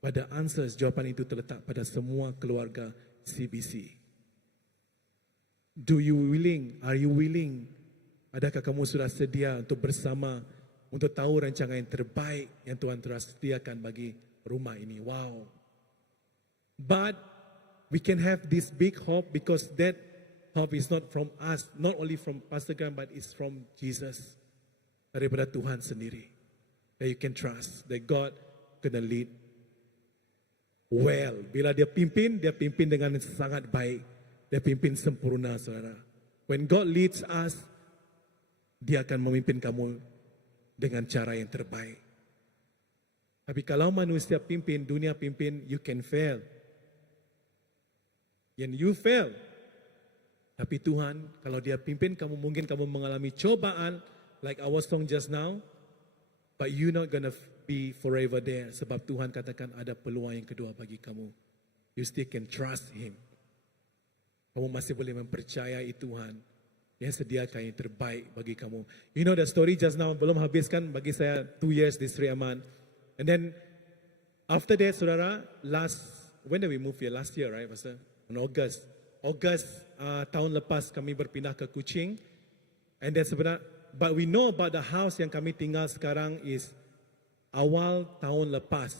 But the answers, jawapan itu terletak pada semua keluarga CBC. Do you willing? Are you willing? Adakah kamu sudah sedia untuk bersama, untuk tahu rancangan yang terbaik yang Tuhan telah sediakan bagi rumah ini? Wow. But we can have this big hope because that hope is not from us, not only from Pastor Graham, but it's from Jesus. Daripada Tuhan sendiri. That you can trust that God gonna lead well. Bila dia pimpin dengan sangat baik. Dia pimpin sempurna, saudara. When God leads us, dia akan memimpin kamu dengan cara yang terbaik. Tapi kalau manusia pimpin, dunia pimpin, you can fail. And you fail. Tapi Tuhan, kalau dia pimpin kamu, mungkin kamu mengalami cobaan, like our song just now, but you're not gonna be forever there. Sebab Tuhan katakan ada peluang yang kedua bagi kamu. You still can trust Him. Kamu masih boleh mempercayai Tuhan yang sediakan yang terbaik bagi kamu. You know the story just now, belum habis kan bagi saya 2 years di Sri Aman. And then after that, saudara, when did we move here? Last year, right, Pastor? In August tahun lepas kami berpindah ke Kuching. And then but we know about the house yang kami tinggal sekarang is awal tahun lepas.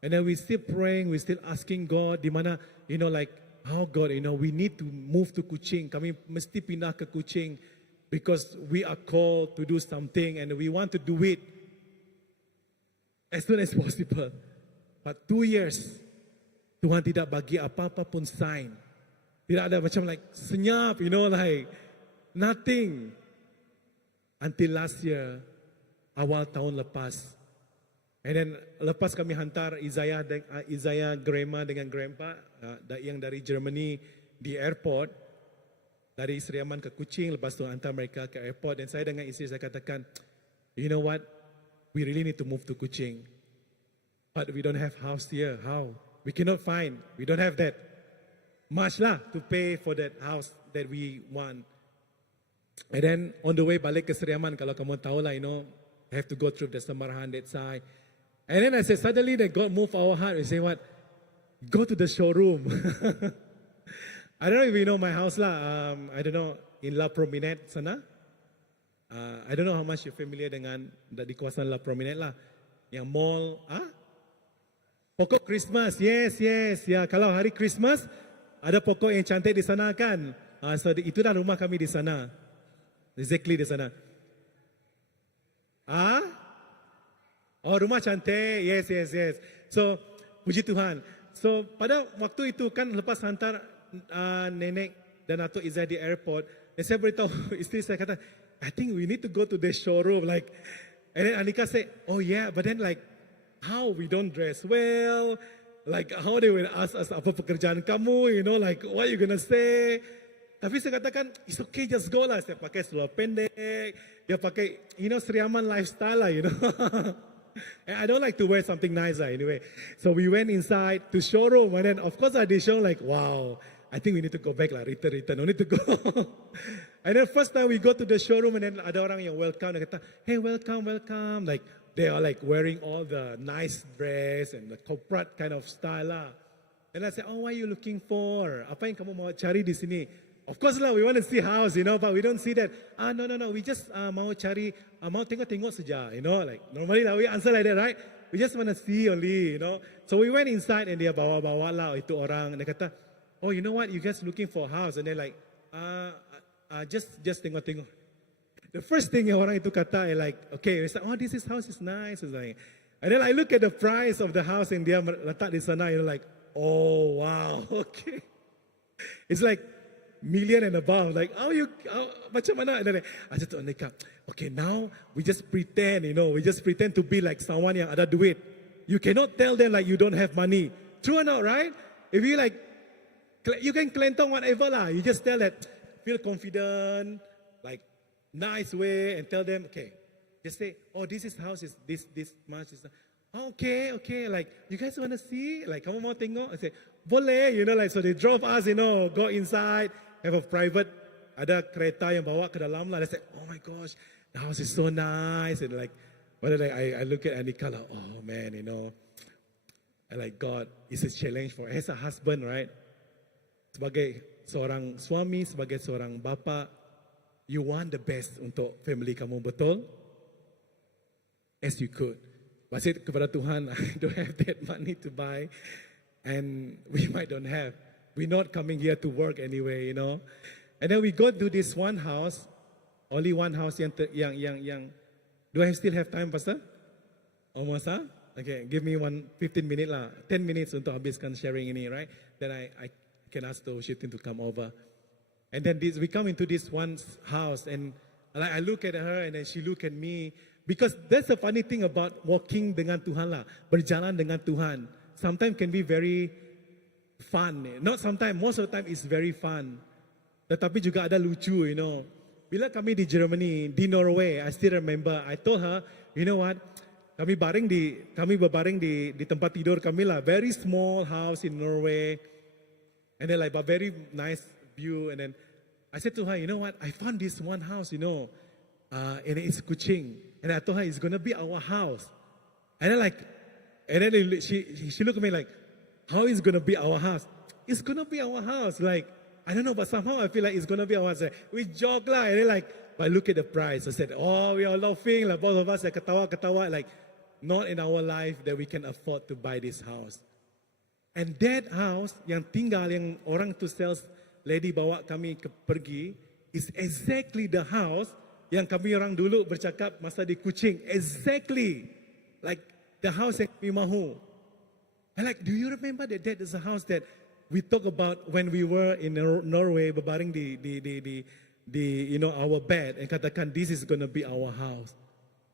And then we still praying, we still asking God, di mana, you know, like, how God, you know, we need to move to Kuching. Kami mesti pindah ke Kuching because we are called to do something and we want to do it as soon as possible. But 2 years, Tuhan tidak bagi apa-apa pun sign. Tidak ada macam like senyap, you know, like nothing. Until last year, awal tahun lepas. And then lepas kami hantar Isaiah Grandma dengan Grandpa yang dari Germany di airport, dari Sri Aman ke Kuching, lepas tu hantar mereka ke airport. Dan saya dengan isteri saya katakan, you know what, we really need to move to Kuching. But we don't have house here. How? We cannot find. We don't have that much lah to pay for that house that we want. And then on the way balik ke Sri Aman, kalau kamu tahu lah, you know, have to go through the Samarahan that side. And then I said, suddenly that God moved our heart. We say what? Go to the showroom. I don't know if you know my house lah. I don't know, in La Promenade sana. I don't know how much you're familiar dengan di kawasan La Promenade lah. Yang mall, pokok Christmas, yes. Ya, kalau hari Christmas, ada pokok yang cantik di sana kan. So itu dah rumah kami di sana. Exactly di sana. Oh, rumah cantik. Yes. So, puji Tuhan. So, pada waktu itu kan lepas hantar nenek dan Atuk Izzah di airport, saya beritahu isteri saya kata, I think we need to go to the showroom. Like, and then Anika said, oh yeah, but then like, how we don't dress well, like how they will ask us apa pekerjaan kamu, you know, like what you gonna say. Tapi saya katakan, it's okay, just go lah. Saya pakai seluar pendek, dia pakai, you know, Sri Aman lifestyle lah, you know. And I don't like to wear something nice lah, anyway. So we went inside to showroom, and then of course I did show like, wow, I think we need to go back lah, return, no need to go. And then first time we go to the showroom, and then ada orang yang welcome, dia kata, hey, welcome. Like, they are like wearing all the nice dress and the corporate kind of style lah. And I said, oh, what are you looking for? Apa yang kamu mau cari di sini? of course lah, we want to see house, but we don't see that. No, we just mau cari, mau tengok-tengok saja, like normally lah we answer like that, right? We just want to see only, So we went inside and dia bawa-bawa lah itu orang. Dia kata, oh, you know what? You guys looking for a house? And they're like, just tengok-tengok. The first thing yang orang itu kata is like, okay, it's like, oh, this house is nice. It's like, and then I look at the price of the house and dia letak di sana, like, oh, wow, okay. It's like million and above. Like, macam mana? And then I said to Anika, okay, now we just pretend, we just pretend to be like someone yang ada duit. You cannot tell them like you don't have money. True or not, right? If you like, you can kelentong whatever lah. You just tell that, feel confident, like nice way, and tell them, okay, just say, oh, this house is this much. Okay, like, you guys want to see? Like, kamu mau tengok? I say, boleh, like, so they drove us, go inside, have a private, ada kereta yang bawa ke dalam lah. They say, oh my gosh, the house is so nice. And like, but then I look at Anika like, oh man, and like, God, it's a challenge for, as a husband, right? Sebagai seorang suami, sebagai seorang bapa, you want the best untuk family kamu, betul? As you could. Masih kepada Tuhan, I don't have that money to buy, and we might don't have. We're not coming here to work anyway, And then we go to this one house, only one house yang. Do I still have time, Pastor? Almost, huh? Okay, give me 15 minutes lah, 10 minutes untuk habiskan sharing ini, right? Then I can ask the worship team to come over. And then we come into this one house, and I look at her, and then she look at me. Because that's the funny thing about walking dengan Tuhan lah, berjalan dengan Tuhan. Sometimes can be very fun. Not sometimes, most of the time it's very fun. Tetapi juga ada lucu, Bila kami di Germany, di Norway, I still remember, I told her, you know what, kami berbaring di tempat tidur kami lah, very small house in Norway, and then like, but very nice view, and then I said to her, you know what, I found this one house, and it's Kuching. And I told her it's gonna be our house. And then she looked at me like, how is it gonna be our house? It's gonna be our house. Like, I don't know, but somehow I feel like it's gonna be our house. We joke lah, and then like, but look at the price. I said, oh, we are laughing, like both of us, like ketawa, like, not in our life that we can afford to buy this house. And that house yang tinggal, yang orang tu sales lady bawa kami pergi, is exactly the house yang kami orang dulu bercakap masa di Kuching. Exactly. Like the house yang kami mahu. And like, do you remember that is a house that we talk about when we were in Norway, berbaring di our bed, and katakan, this is going to be our house.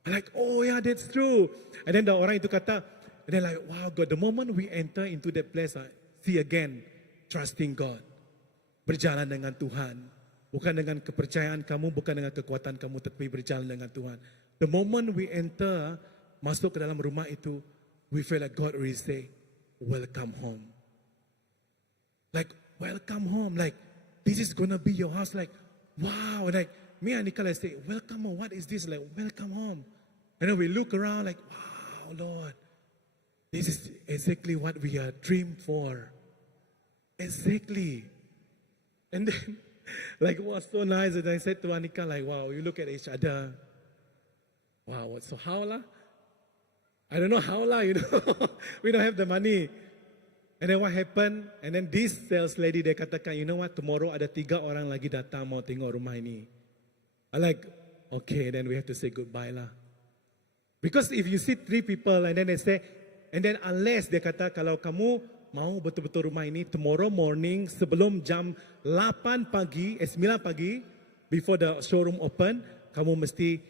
I'm like, oh yeah, that's true. And then the orang itu kata, and then like, wow, God, the moment we enter into that place, see again, trusting God. Berjalan dengan Tuhan. Bukan dengan kepercayaan kamu, bukan dengan kekuatan kamu, tetapi berjalan dengan Tuhan. The moment we enter, masuk ke dalam rumah itu, we feel like God will say, welcome home. Like, welcome home. Like, this is going to be your house. Like, wow. Like, me and Nicola say, welcome home. What is this? Like, welcome home. And then we look around like, wow, Lord. This is exactly what we are dreamed for. Exactly. And then, like, it was so nice. And I said to Anika, like, wow, you look at each other. Wow, so how lah? I don't know how lah, We don't have the money. And then what happened? And then this sales lady, dia katakan, you know what, tomorrow ada 3 orang lagi datang mau tengok rumah ini. I'm like, okay, then we have to say goodbye lah. Because if you see 3 people and then they say, and then unless dia kata, kalau kamu mau betul-betul rumah ini, tomorrow morning sebelum jam 9 pagi, before the showroom open, kamu mesti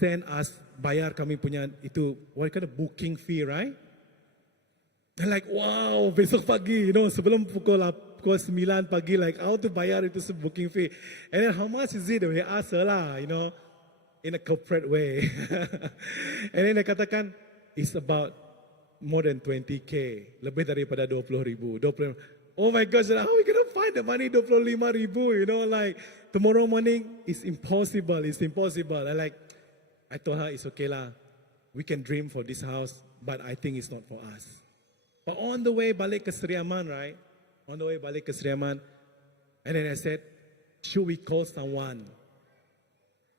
send us, bayar kami punya itu, what kind of booking fee, right? They're like, wow, besok pagi, sebelum pukul 9 pagi, like, how to bayar itu booking fee. And then how much is it? We ask her lah, in a corporate way. And then dia katakan, it's about more than 20K, lebih daripada 20,000. Oh my gosh, how are we going to find the money, 25,000, like, tomorrow morning, it's impossible. I told her, it's okay lah, we can dream for this house, but I think it's not for us. But on the way balik ke Seriaman, right, And then I said, should we call someone?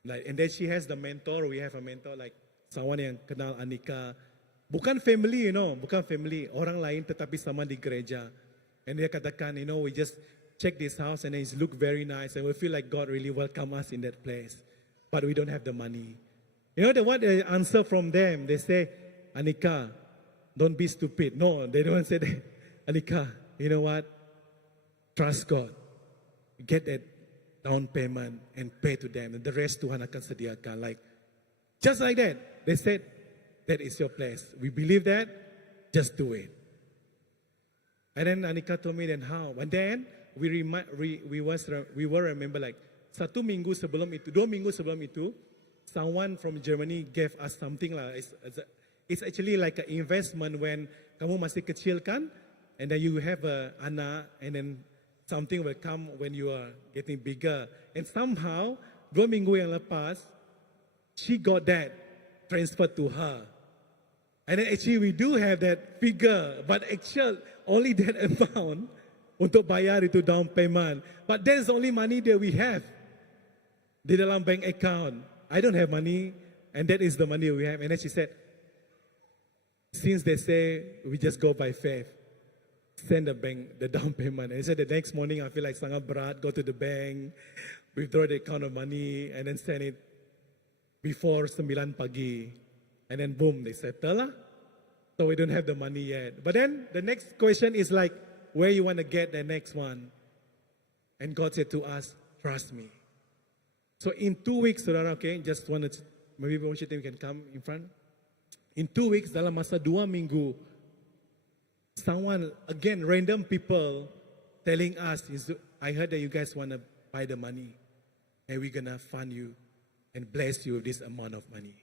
Like, and then she has the mentor. We have a mentor like someone yang kenal Anika. Bukan family, bukan family. Orang lain tetapi sama di gereja. And dia katakan, we just check this house and it look very nice. And we feel like God really welcome us in that place. But we don't have the money. What the answer from them? They say, Anika, don't be stupid. No, they don't say that. Anika, you know what? Trust God. Get that down payment and pay to them. And the rest Tuhan akan sediakan. Like, just like that. They said, that is your place. We believe that. Just do it. And then Anika told me then how. And then we were remember like 2 minggu sebelum itu, someone from Germany gave us something lah. It's actually like an investment when kamu masih kecil kan, and then you have a anak, and then something will come when you are getting bigger. And somehow 2 minggu yang lepas, she got that transferred to her. And then actually we do have that figure, but actually only that amount untuk bayar itu down payment. But that's the only money that we have di dalam bank account. I don't have money, and that is the money we have. And then she said, since they say we just go by faith, send the bank the down payment. And I said the next morning I feel like sangat berat, go to the bank, withdraw the account of money, and then send it before 9 pagi. And then boom, they settle lah. So we don't have the money yet. But then the next question is like, where you want to get the next one? And God said to us, trust me. So in 2 weeks, saudara, okay, just wanted to, maybe worship team can come in front. In 2 weeks, dalam masa 2 minggu, someone, again, random people telling us, I heard that you guys want to buy the money, and we're going to fund you and bless you with this amount of money.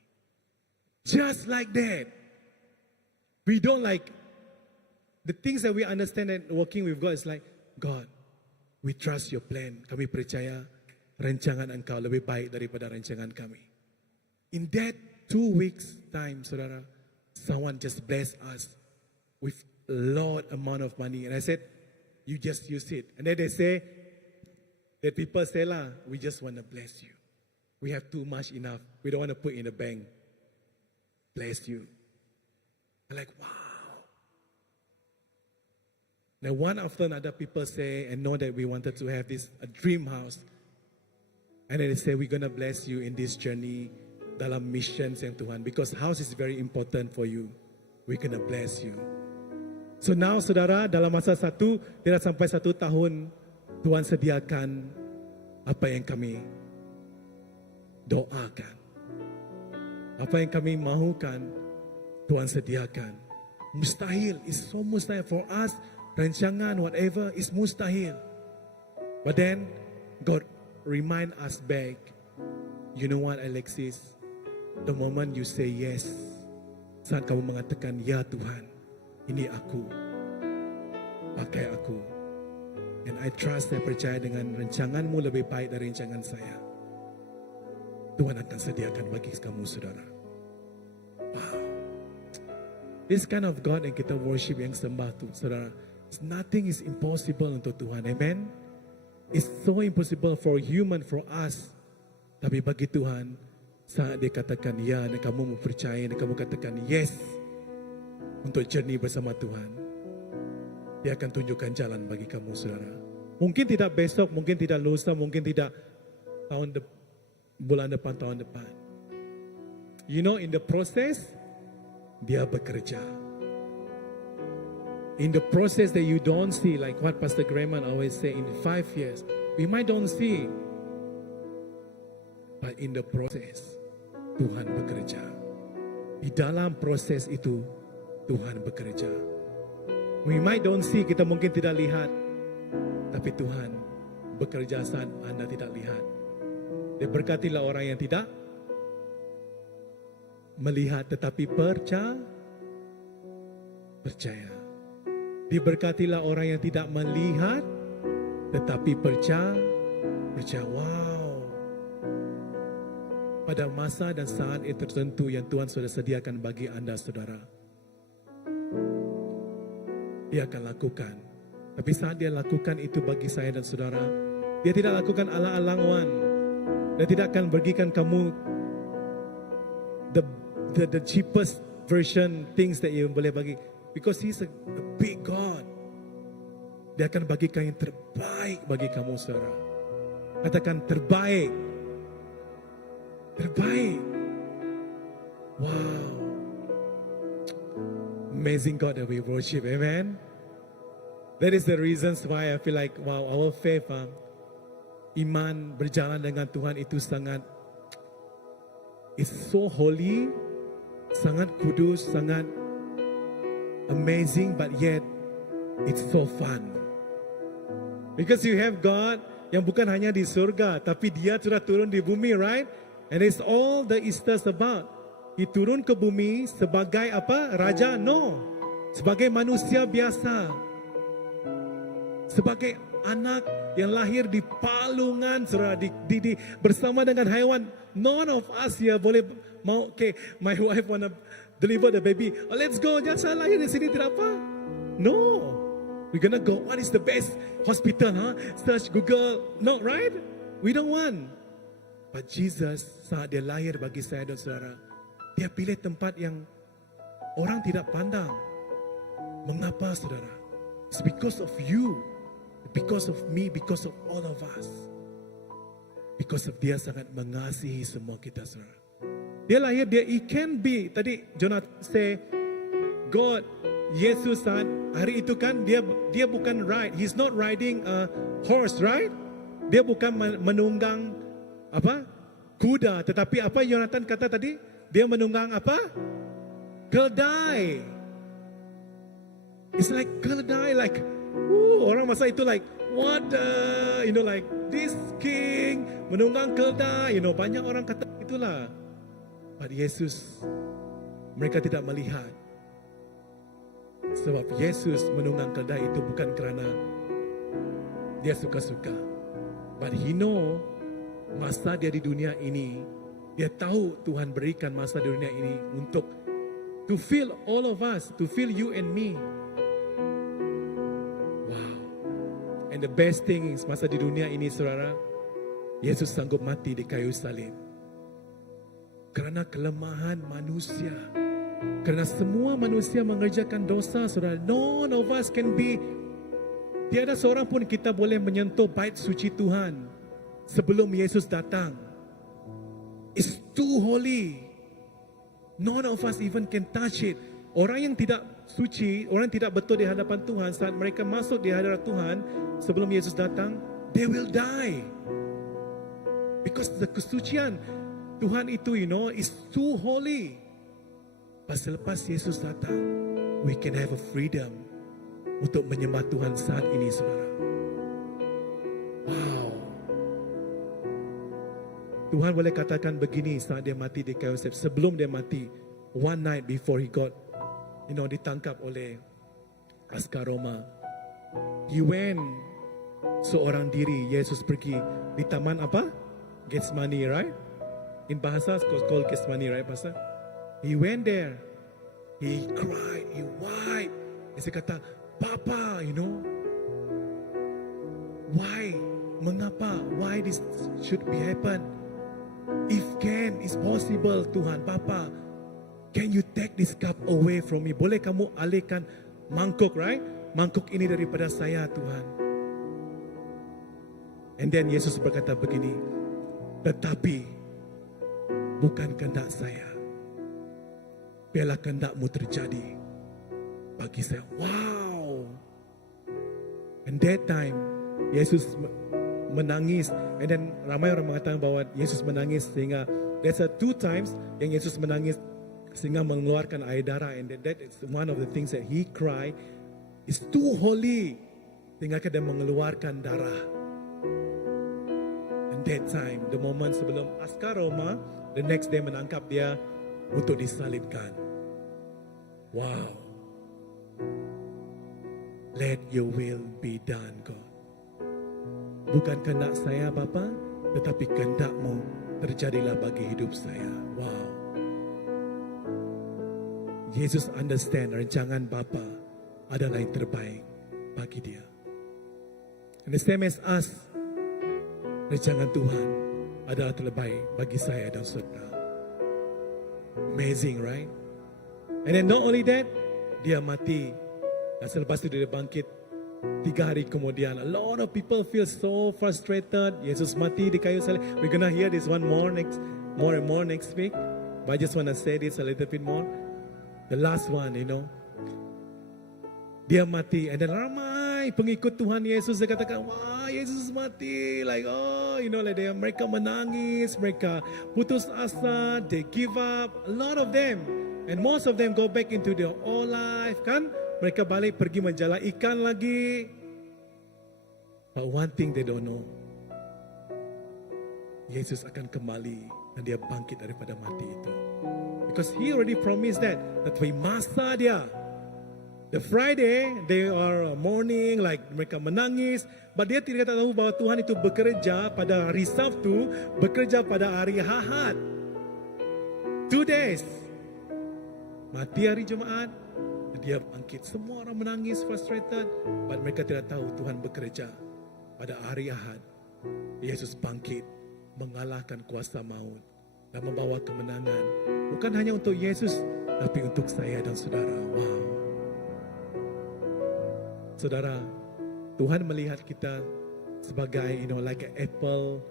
Just like that. We don't like, the things that we understand and working with God is like, God, we trust your plan. Kami percaya rancangan engkau lebih baik daripada rancangan kami. In that 2 weeks time, saudara, someone just blessed us with a lot amount of money. And I said, you just use it. And then they say, that people say lah, we just want to bless you. We have too much enough. We don't want to put in the bank. Bless you. I'm like, wow. Now one after another people say and know that we wanted to have this a dream house. And then they say we're gonna bless you in this journey dalam mission yang Tuhan, because house is very important for you. We're gonna bless you. So now saudara, dalam masa 1 tidak sampai 1 tahun, Tuhan sediakan apa yang kami doakan. Apa yang kami mahukan, Tuhan sediakan. Mustahil, is so mustahil for us. Rancangan, whatever, is mustahil. But then, God remind us back, you know what, Alexis? The moment you say yes, saat kamu mengatakan, ya Tuhan, ini aku, pakai aku. And I trust, saya percaya dengan rancanganmu lebih baik dari rancangan saya. Tuhan akan sediakan bagi kamu, saudara. Wow. This kind of God yang kita worship, yang sembah tu, saudara. Nothing is impossible untuk Tuhan. Amen. It's so impossible for human, for us. Tapi bagi Tuhan, saat dia katakan ya, dan kamu mempercayai, dan kamu katakan yes, untuk journey bersama Tuhan, dia akan tunjukkan jalan bagi kamu, saudara. Mungkin tidak besok, mungkin tidak lusa, mungkin tidak bulan depan, tahun depan. You know, in the process, dia bekerja. In the process that you don't see, like what Pastor Grayman always say, in 5 years, we might don't see. But in the process, Tuhan bekerja. Di dalam proses itu, Tuhan bekerja. We might don't see, kita mungkin tidak lihat. Tapi Tuhan bekerja saat Anda tidak lihat. Diberkatilah orang yang tidak melihat tetapi percaya. Diberkatilah orang yang tidak melihat tetapi percaya. Wow. Pada masa dan saat tertentu yang Tuhan sudah sediakan bagi anda, saudara, dia akan lakukan. Tapi saat dia lakukan itu bagi saya dan saudara, Dia tidak lakukan ala-alangan. Dia tidak akan bagikan kamu the cheapest version things that you boleh bagi. Because He's a big God. Dia akan bagikan yang terbaik bagi kamu, saudara. Katakan terbaik. Terbaik. Wow. Amazing God that we worship. Amen. That is the reasons why I feel like, wow, our faith, iman berjalan dengan Tuhan itu sangat, it's so holy, sangat kudus, sangat amazing, but yet it's so fun. Because you have God yang bukan hanya di surga, tapi Dia sudah turun di bumi, right? And it's all the Easter's about. He turun ke bumi sebagai apa? Raja? No. Sebagai manusia biasa. Sebagai anak yang lahir di palungan, saudara, bersama dengan haiwan. None of us here boleh mau, okay, my wife wanna deliver the baby. Oh, let's go, jangan saya lahir di sini, tidak apa. No. We're gonna go, what is the best hospital, huh? Search Google. No, right? We don't want. But Jesus, saat Dia lahir bagi saya dan saudara, Dia pilih tempat yang orang tidak pandang. Mengapa, saudara? It's because of you. Because of me, because of all of us. Because of Dia sangat mengasihi semua kita, saudara. Dia lahir, it can be. Tadi Jonathan say, God, Yesus saat hari itu kan dia bukan ride. He's not riding a horse, right? Dia bukan menunggang apa? Kuda. Tetapi apa Jonathan kata tadi? Dia menunggang apa? Keledai. It's like keledai, like orang masa itu like what the, like this king menunggang keledai, banyak orang kata itulah. But Yesus, mereka tidak melihat. Sebab Yesus menunggang keledai itu bukan kerana Dia suka-suka. But He know masa Dia di dunia ini, Dia tahu Tuhan berikan masa di dunia ini untuk to fill all of us, to fill you and me. Wow. And the best thing is masa di dunia ini, saudara, Yesus sanggup mati di kayu salib. Kerana kelemahan manusia. Kerana semua manusia mengerjakan dosa, saudara. None of us can be, tiada seorang pun kita boleh menyentuh bait suci Tuhan sebelum Yesus datang. It's too holy. None of us even can touch it. Orang yang tidak suci, orang yang tidak betul di hadapan Tuhan, saat mereka masuk di hadapan Tuhan sebelum Yesus datang, they will die. Because the kesucian Tuhan itu, is too holy. Pas selepas Yesus datang, we can have a freedom untuk menyembah Tuhan saat ini, saudara. Wow. Tuhan boleh katakan begini saat Dia mati di kayu salib. Sebelum Dia mati, one night before He got, ditangkap oleh askar Roma. He went seorang diri, Yesus pergi di taman apa? Getsemani, right? In bahasa, called Getsemani, right, bahasa? He went there. He cried. He wiped. Dia kata, Papa, why? Mengapa? Why this should be happen? If can, it's possible, Tuhan, Papa, can you take this cup away from me? Boleh kamu alihkan mangkuk, right? Mangkuk ini daripada saya, Tuhan. And then Yesus berkata begini, tetapi bukan kehendak saya, biarlah kehendak-Mu terjadi bagi saya. Wow. And that time Yesus menangis. And then ramai orang mengatakan bahawa Yesus menangis sehingga there's two times yang Yesus menangis sehingga mengeluarkan air darah. And that is one of the things that He cried. It's too holy sehingga dia mengeluarkan darah. And that time, the moment sebelum askar Roma the next day menangkap Dia untuk disalibkan. Wow. Let your will be done, God. Bukan kehendak saya, Bapa, tetapi kehendak-Mu terjadilah bagi hidup saya. Wow. Yesus understand rancangan Bapa adalah yang terbaik bagi Dia. And the same as us, Rancangan Tuhan adalah terbaik bagi saya dan saudara. Amazing, right? And then not only that, dia mati. Dan selepas itu dia bangkit 3 hari kemudian. A lot of people feel so frustrated. Yesus mati di kayu salib. We're gonna hear this one more and more next week. But I just want to say this a little bit more. The last one, dia mati, and then ramai pengikut Tuhan Yesus dia katakan, wah Yesus mati, like like mereka menangis, mereka putus asa, they give up, a lot of them, and most of them go back into their old life, kan? Mereka balik pergi menjala ikan lagi. But one thing they don't know, Yesus akan kembali dan dia bangkit daripada mati itu. Because he already promised that di masa dia, the Friday, they are mourning, like mereka menangis. But dia tidak tahu bahwa Tuhan itu bekerja pada hari Sabtu, bekerja pada hari Ahad. 2 days. Mati hari Jumaat, dia bangkit. Semua orang menangis, frustrated. But mereka tidak tahu Tuhan bekerja pada hari Ahad. Yesus bangkit, mengalahkan kuasa maut dan membawa kemenangan. Bukan hanya untuk Yesus, tapi untuk saya dan saudara. Wow. Saudara, Tuhan melihat kita sebagai like an apple,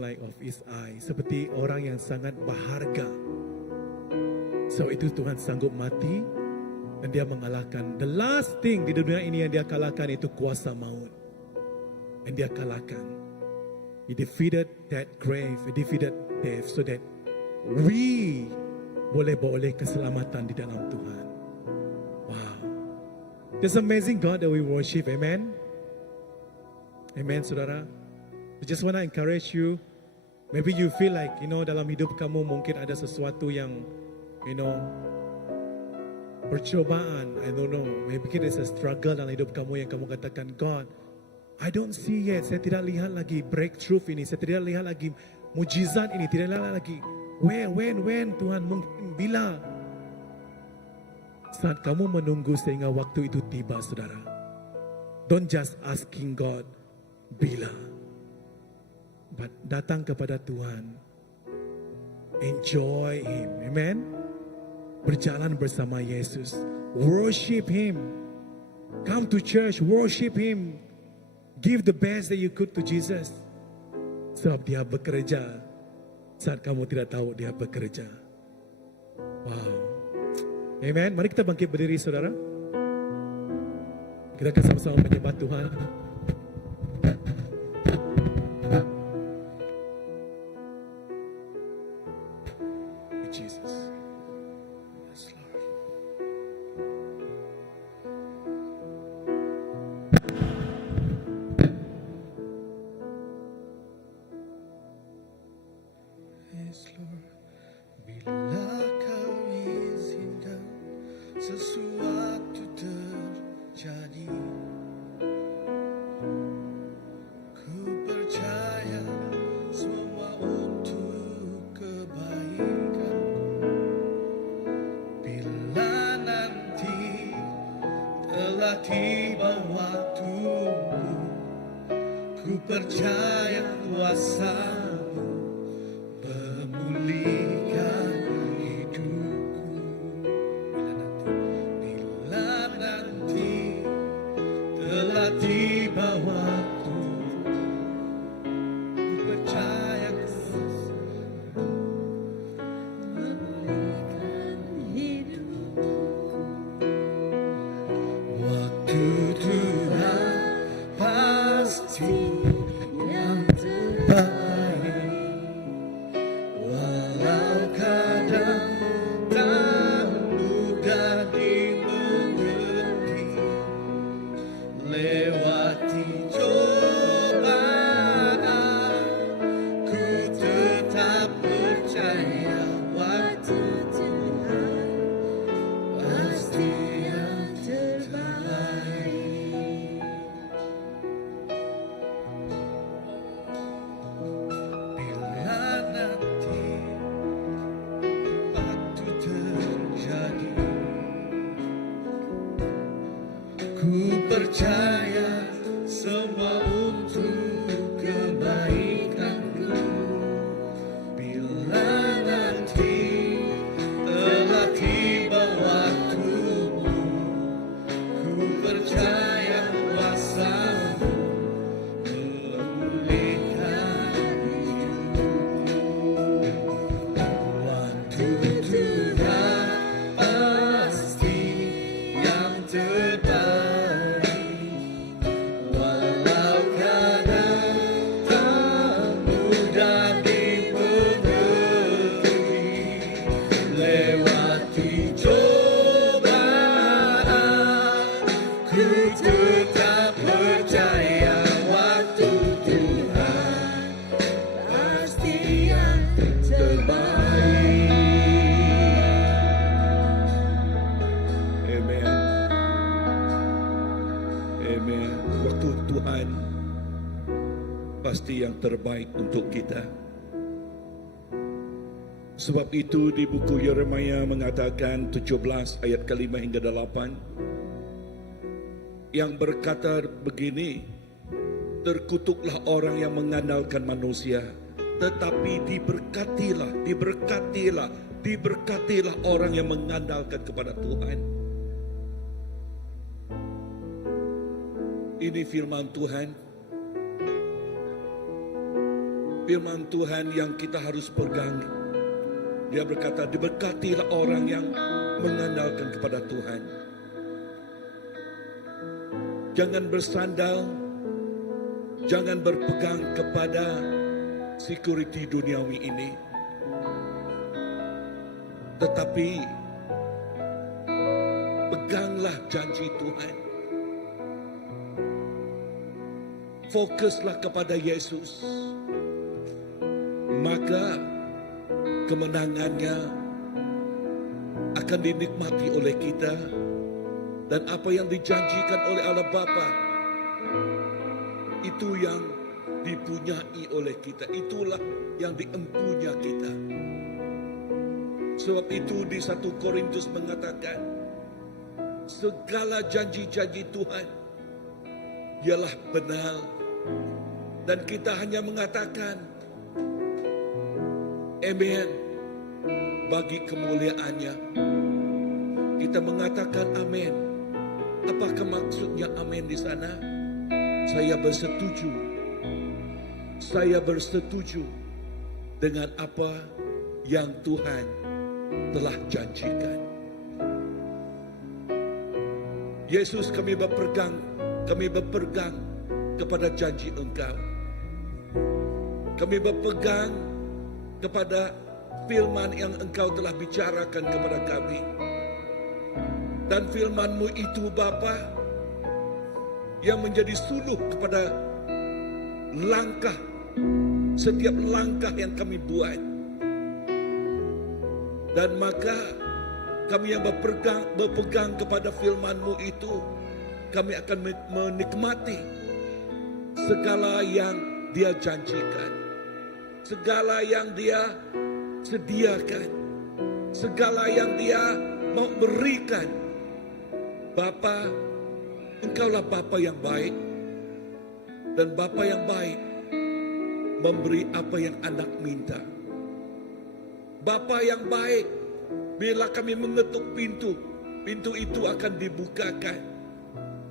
like of his eye, seperti orang yang sangat berharga. So itu Tuhan sanggup mati dan dia mengalahkan. The last thing di dunia ini yang dia kalahkan itu kuasa maut. Dan dia kalahkan. He defeated that grave, he defeated death, so that we boleh beroleh keselamatan di dalam Tuhan. Wow. This amazing God that we worship. Amen. Amen, saudara. I just want to encourage you. Maybe you feel like, dalam hidup kamu mungkin ada sesuatu yang, percobaan. I don't know. Maybe there's a struggle dalam hidup kamu yang kamu katakan, God, I don't see yet. Saya tidak lihat lagi breakthrough ini. Saya tidak lihat lagi mujizat ini. Tidak lihat lagi. When Tuhan, mungkin bila. Saat kamu menunggu sehingga waktu itu tiba, saudara. Don't just asking God, bila. But datang kepada Tuhan. Enjoy Him. Amen. Berjalan bersama Yesus. Worship Him. Come to church. Worship Him. Give the best that you could to Jesus. Sebab dia bekerja saat kamu tidak tahu dia bekerja. Wow. Amen. Mari kita bangkit berdiri, saudara. Kita akan sama-sama menyembah Tuhan. Jesus. Yes, Lord. Yes, Lord. Bila kau izinkan sesuatu terjadi, ku percaya semua untuk kebaikan. Bila nanti telah tiba waktumu, ku percaya kuasa-Mu memulihkan hidupku. Bila nanti telah tiba waktu, ku percaya kuasa-Mu memulihkan hidupku. Waktu Tuhan pasti yang terbaik. Walau kadang tak mudah dimengerti, lewati cobaan, ku tetap percaya waktu Tuhan pasti yang terbaik. Bila nanti waktu terjadi, ku percaya semua untuk kebaikan. Amen. Waktu Tuhan pasti yang terbaik untuk kita. Sebab itu di buku Yeremia mengatakan 17 ayat ke-5 hingga 8 yang berkata begini, terkutuklah orang yang mengandalkan manusia, tetapi diberkatilah orang yang mengandalkan kepada Tuhan. Ini firman Tuhan. Firman Tuhan yang kita harus pegang. Dia berkata, diberkatilah orang yang mengandalkan kepada Tuhan. Jangan bersandal, jangan berpegang kepada security duniawi ini. Tetapi peganglah janji Tuhan. Fokuslah kepada Yesus. Maka kemenangannya akan dinikmati oleh kita. Dan apa yang dijanjikan oleh Allah Bapa, itu yang dipunyai oleh kita. Itulah yang diempunya kita. Sebab itu di 1 Korintus mengatakan, segala janji-janji Tuhan ialah benar. Dan kita hanya mengatakan, amen, bagi kemuliaannya. Kita mengatakan amin. Apakah maksudnya amin di sana? Saya bersetuju. Saya bersetuju dengan apa yang Tuhan telah janjikan. Yesus, kami berpegang kepada janji Engkau. Kami berpegang kepada firman yang Engkau telah bicarakan kepada kami. Dan firman-Mu itu Bapa, yang menjadi suluh kepada setiap langkah yang kami buat. Dan maka kami yang berpegang kepada firman-Mu itu, kami akan menikmati segala yang Dia janjikan, segala yang Dia sediakan, segala yang Dia mau berikan. Bapa, Engkaulah Bapa yang baik, dan Bapa yang baik memberi apa yang anak minta. Bapa yang baik, bila kami mengetuk pintu, pintu itu akan dibukakan.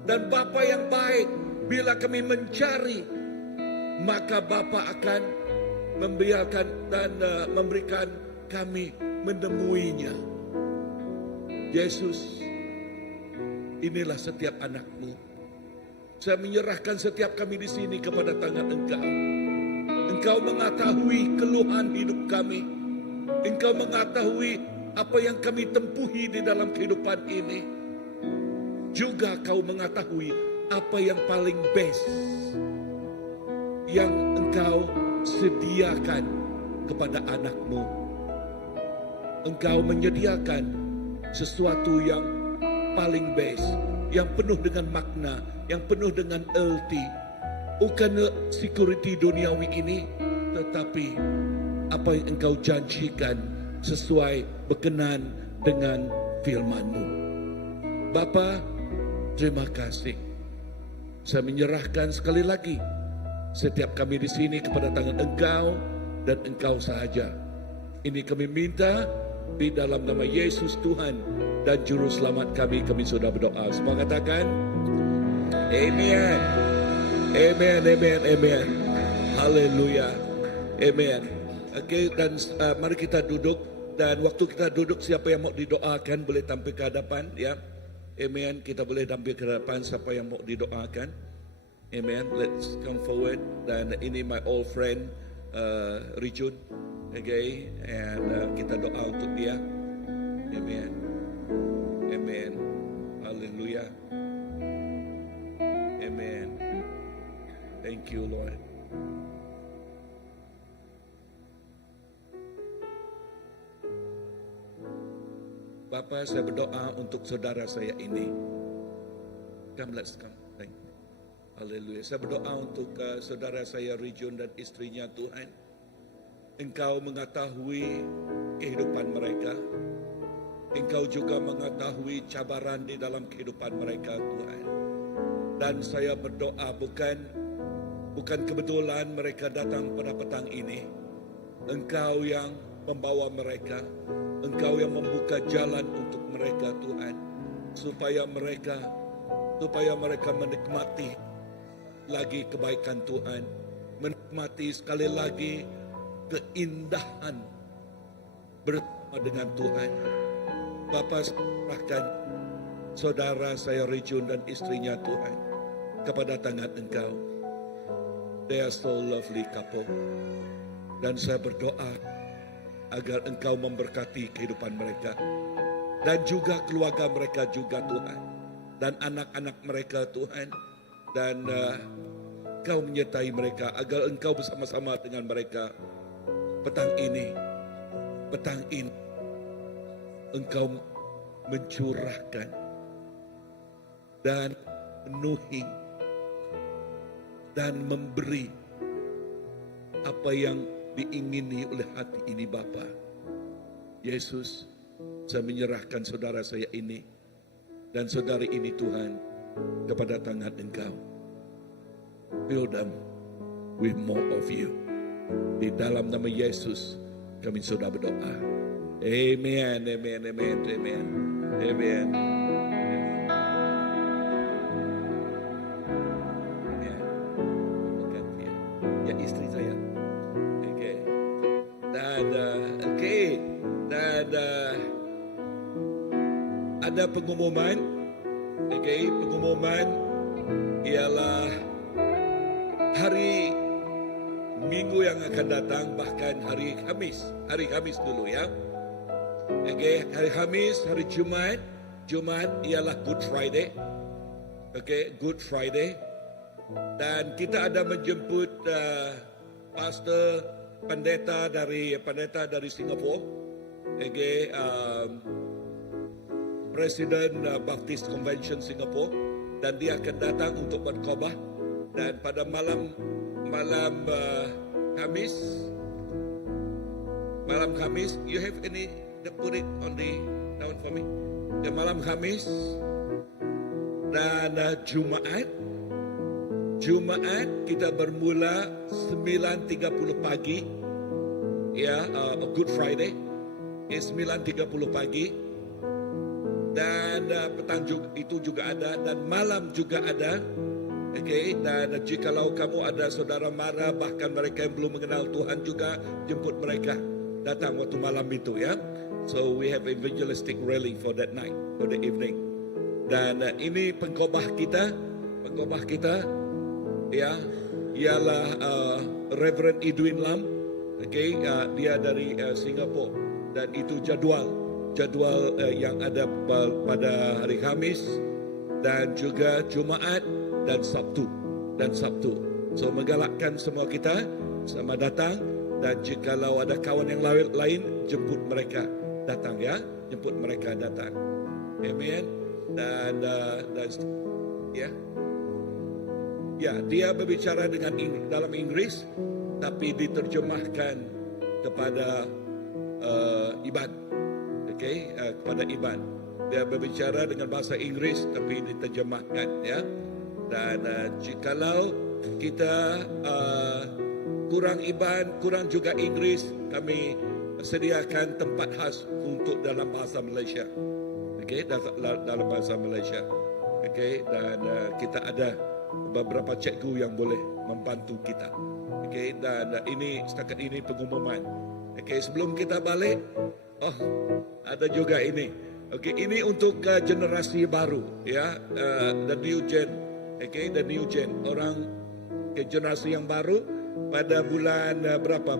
Dan Bapa yang baik, bila kami mencari, maka Bapa akan membiarkan dan memberikan kami menemuinya. Yesus, inilah setiap anak-Mu. Saya menyerahkan setiap kami di sini kepada tangan Engkau. Engkau mengetahui keluhan hidup kami. Engkau mengetahui apa yang kami tempuhi di dalam kehidupan ini. Juga Kau mengetahui apa yang paling best yang Engkau sediakan kepada anak-Mu. Engkau menyediakan sesuatu yang paling best, yang penuh dengan makna, yang penuh dengan arti. Bukan security duniawi ini, tetapi apa yang Engkau janjikan sesuai berkenan dengan firman-Mu. Bapa, terima kasih. Saya menyerahkan sekali lagi setiap kami di sini kepada tangan Engkau dan Engkau sahaja. Ini kami minta di dalam nama Yesus Tuhan dan Juru Selamat kami sudah berdoa. Semua katakan, amen. Amen, amen, amen. Haleluya. Amen. Oke, dan mari kita duduk. Dan waktu kita duduk, siapa yang mau didoakan boleh tampil ke hadapan, ya. Amen. Kita boleh tampil ke hadapan siapa yang mau didoakan. Amen. Let's come forward. Dan ini my old friend Richard. Okay, and kita doa untuk dia. Amen. Amen. Hallelujah. Amen. Thank you, Lord. Bapa, saya berdoa untuk saudara saya ini. Come, let's come. Thank you. Haleluya. Saya berdoa untuk saudara saya Region dan istrinya Tuhan. Engkau mengetahui kehidupan mereka. Engkau juga mengetahui cabaran di dalam kehidupan mereka Tuhan. Dan saya berdoa bukan kebetulan mereka datang pada petang ini. Engkau yang membawa mereka. Engkau yang membuka jalan untuk mereka Tuhan. Supaya mereka menikmati lagi kebaikan Tuhan, menikmati sekali lagi keindahan bersama dengan Tuhan. Bapa, serahkan saudara saya Rejun dan istrinya Tuhan kepada tangan Engkau. They are so lovely couple. Dan saya berdoa agar Engkau memberkati kehidupan mereka dan juga keluarga mereka juga Tuhan, dan anak-anak mereka Tuhan, dan Engkau menyertai mereka agar Engkau bersama-sama dengan mereka petang ini Engkau mencurahkan dan memenuhi dan memberi apa yang diingini oleh hati ini Bapa. Yesus, saya menyerahkan saudara saya ini dan saudari ini Tuhan kepada tangan Engkau. Fill them with more of you. Di dalam nama Yesus kami sudah berdoa. Amen, amen, amen, amen, amen. Ya istri saya. Oke. Dan ada pengumuman. Pengumuman ialah hari Minggu yang akan datang, bahkan hari Khamis dulu ya. Hari Khamis, hari Jumat ialah Good Friday. Good Friday. Dan kita ada menjemput pastor pendeta dari Singapura. Presiden Baptist Convention Singapore, dan dia akan datang untuk berkhotbah. Dan pada malam Khamis, you have any? Put it on the down for me. Malam Khamis dan Jumaat kita bermula 9.30 pagi. Good Friday. 9.30 pagi. Dan petang itu juga ada, dan malam juga ada. Dan jikalau kamu ada saudara mara, bahkan mereka yang belum mengenal Tuhan juga, jemput mereka datang waktu malam itu ya. So we have evangelistic rally for that night, for the evening. Dan ini pengkhotbah kita ya, ialah Reverend Edwin Lam. Dia dari Singapura, dan itu jadwal yang ada pada hari Khamis dan juga Jumaat dan Sabtu. So menggalakkan semua kita sama datang, dan jikalau ada kawan yang lain jemput mereka datang ya, Amen. Dan dia berbicara dalam Inggris, tapi diterjemahkan kepada Iban. Kepada Iban. Dia berbicara dengan bahasa Inggris tapi diterjemahkan ya. Dan jikalau kita kurang Iban, kurang juga Inggris, kami sediakan tempat khas untuk dalam bahasa Malaysia. Dalam bahasa Malaysia. Dan kita ada beberapa cikgu yang boleh membantu kita. Dan setakat ini pengumuman. Sebelum kita balik, ada juga ini. Ini untuk generasi baru ya, the new gen. The new gen, orang generasi yang baru pada bulan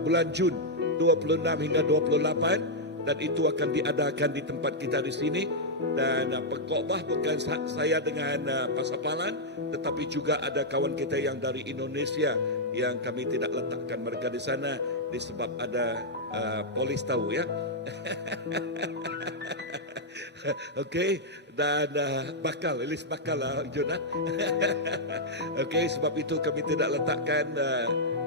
bulan Jun 26 hingga 28, dan itu akan diadakan di tempat kita di sini. Dan pengkhotbah bukan saya dengan Pastor Palan, tetapi juga ada kawan kita yang dari Indonesia yang kami tidak letakkan mereka di sana disebab ada polis tahu ya. Okey, dan list bakal lah Jun. Okey, sebab itu kami tidak letakkan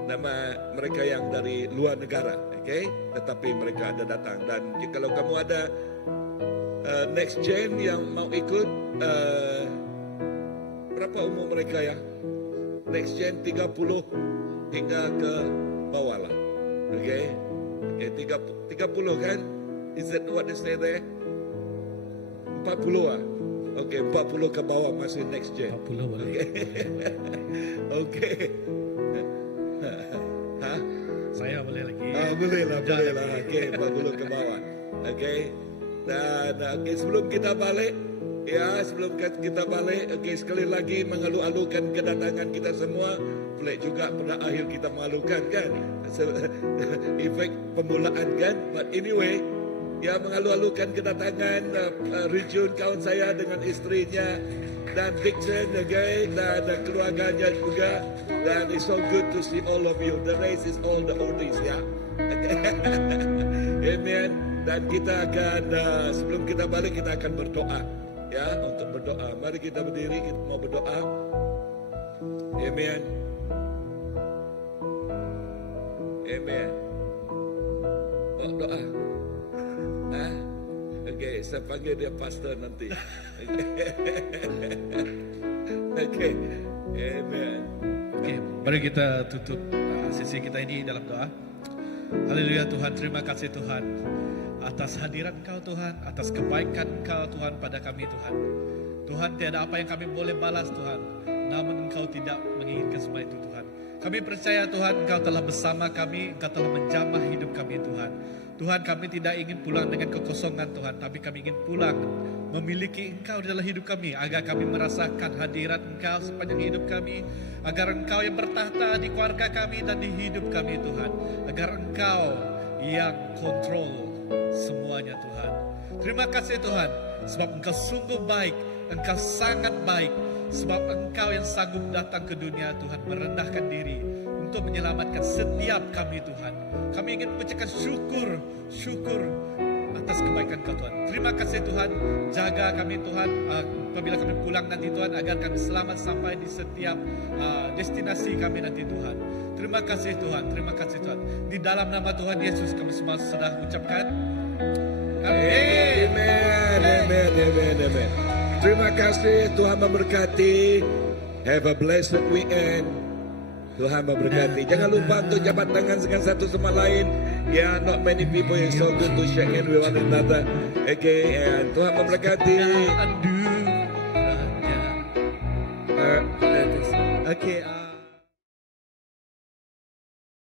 nama mereka yang dari luar negara, okey, tetapi mereka ada datang. Dan kalau kamu ada next gen yang mau ikut, berapa umur mereka ya? Next gen 30 hingga ke bawah lah, okey. 30 kan? Is that what they say there? 40 ah. Okey, 40 ke bawah masih next gen. 40 boleh. Okey. Ha? Saya boleh lagi. Boleh lah. Okey, 40 ke bawah. Okey. Dan sebelum kita balik, okey, sekali lagi mengalu-alukan kedatangan kita semua. Pelik juga pada akhir kita malukan kan. Efek pemulaan kan. But anyway, ya mengalu-alukan kedatangan Rijun kawan saya dengan istrinya dan Dixon, okay, dan keluarganya juga. Dan it's so good to see all of you. The race is all the oldies ya. Amen. Dan kita akan sebelum kita balik kita akan berdoa ya, untuk berdoa. Mari kita berdiri, kita mau berdoa. Amen. Amen. Oh, doa. Okey, saya panggil dia pastor nanti. Okey. Amen. Okey, mari kita tutup sesi kita ini dalam doa. Haleluya Tuhan, terima kasih Tuhan atas hadirat Engkau Tuhan, atas kebaikan Engkau Tuhan pada kami Tuhan. Tuhan, tiada apa yang kami boleh balas Tuhan, namun Engkau tidak menginginkan semua itu Tuhan. Kami percaya Tuhan Engkau telah bersama kami, Engkau telah menjamah hidup kami Tuhan. Tuhan, kami tidak ingin pulang dengan kekosongan Tuhan, tapi kami ingin pulang memiliki Engkau dalam hidup kami, agar kami merasakan hadirat Engkau sepanjang hidup kami, agar Engkau yang bertahta di keluarga kami dan di hidup kami Tuhan, agar Engkau yang kontrol semuanya Tuhan. Terima kasih Tuhan, sebab Engkau sungguh baik, Engkau sangat baik, sebab Engkau yang sanggup datang ke dunia Tuhan, merendahkan diri untuk menyelamatkan setiap kami Tuhan. Kami ingin mengucapkan syukur atas kebaikan Kau Tuhan. Terima kasih Tuhan, jaga kami Tuhan apabila kami pulang nanti Tuhan, agar kami selamat sampai di setiap destinasi kami nanti Tuhan. Terima kasih Tuhan, terima kasih Tuhan. Di dalam nama Tuhan Yesus kami semua sudah ucapkan amin. Amen. Terima kasih, Tuhan memberkati. Have a blessed weekend. Tuhan memberkati. Jangan lupa untuk jabat tangan dengan satu sama lain. Yeah, not many people is so good to shake hand with one another. Okay, and Tuhan memberkati. Aduh, Okay.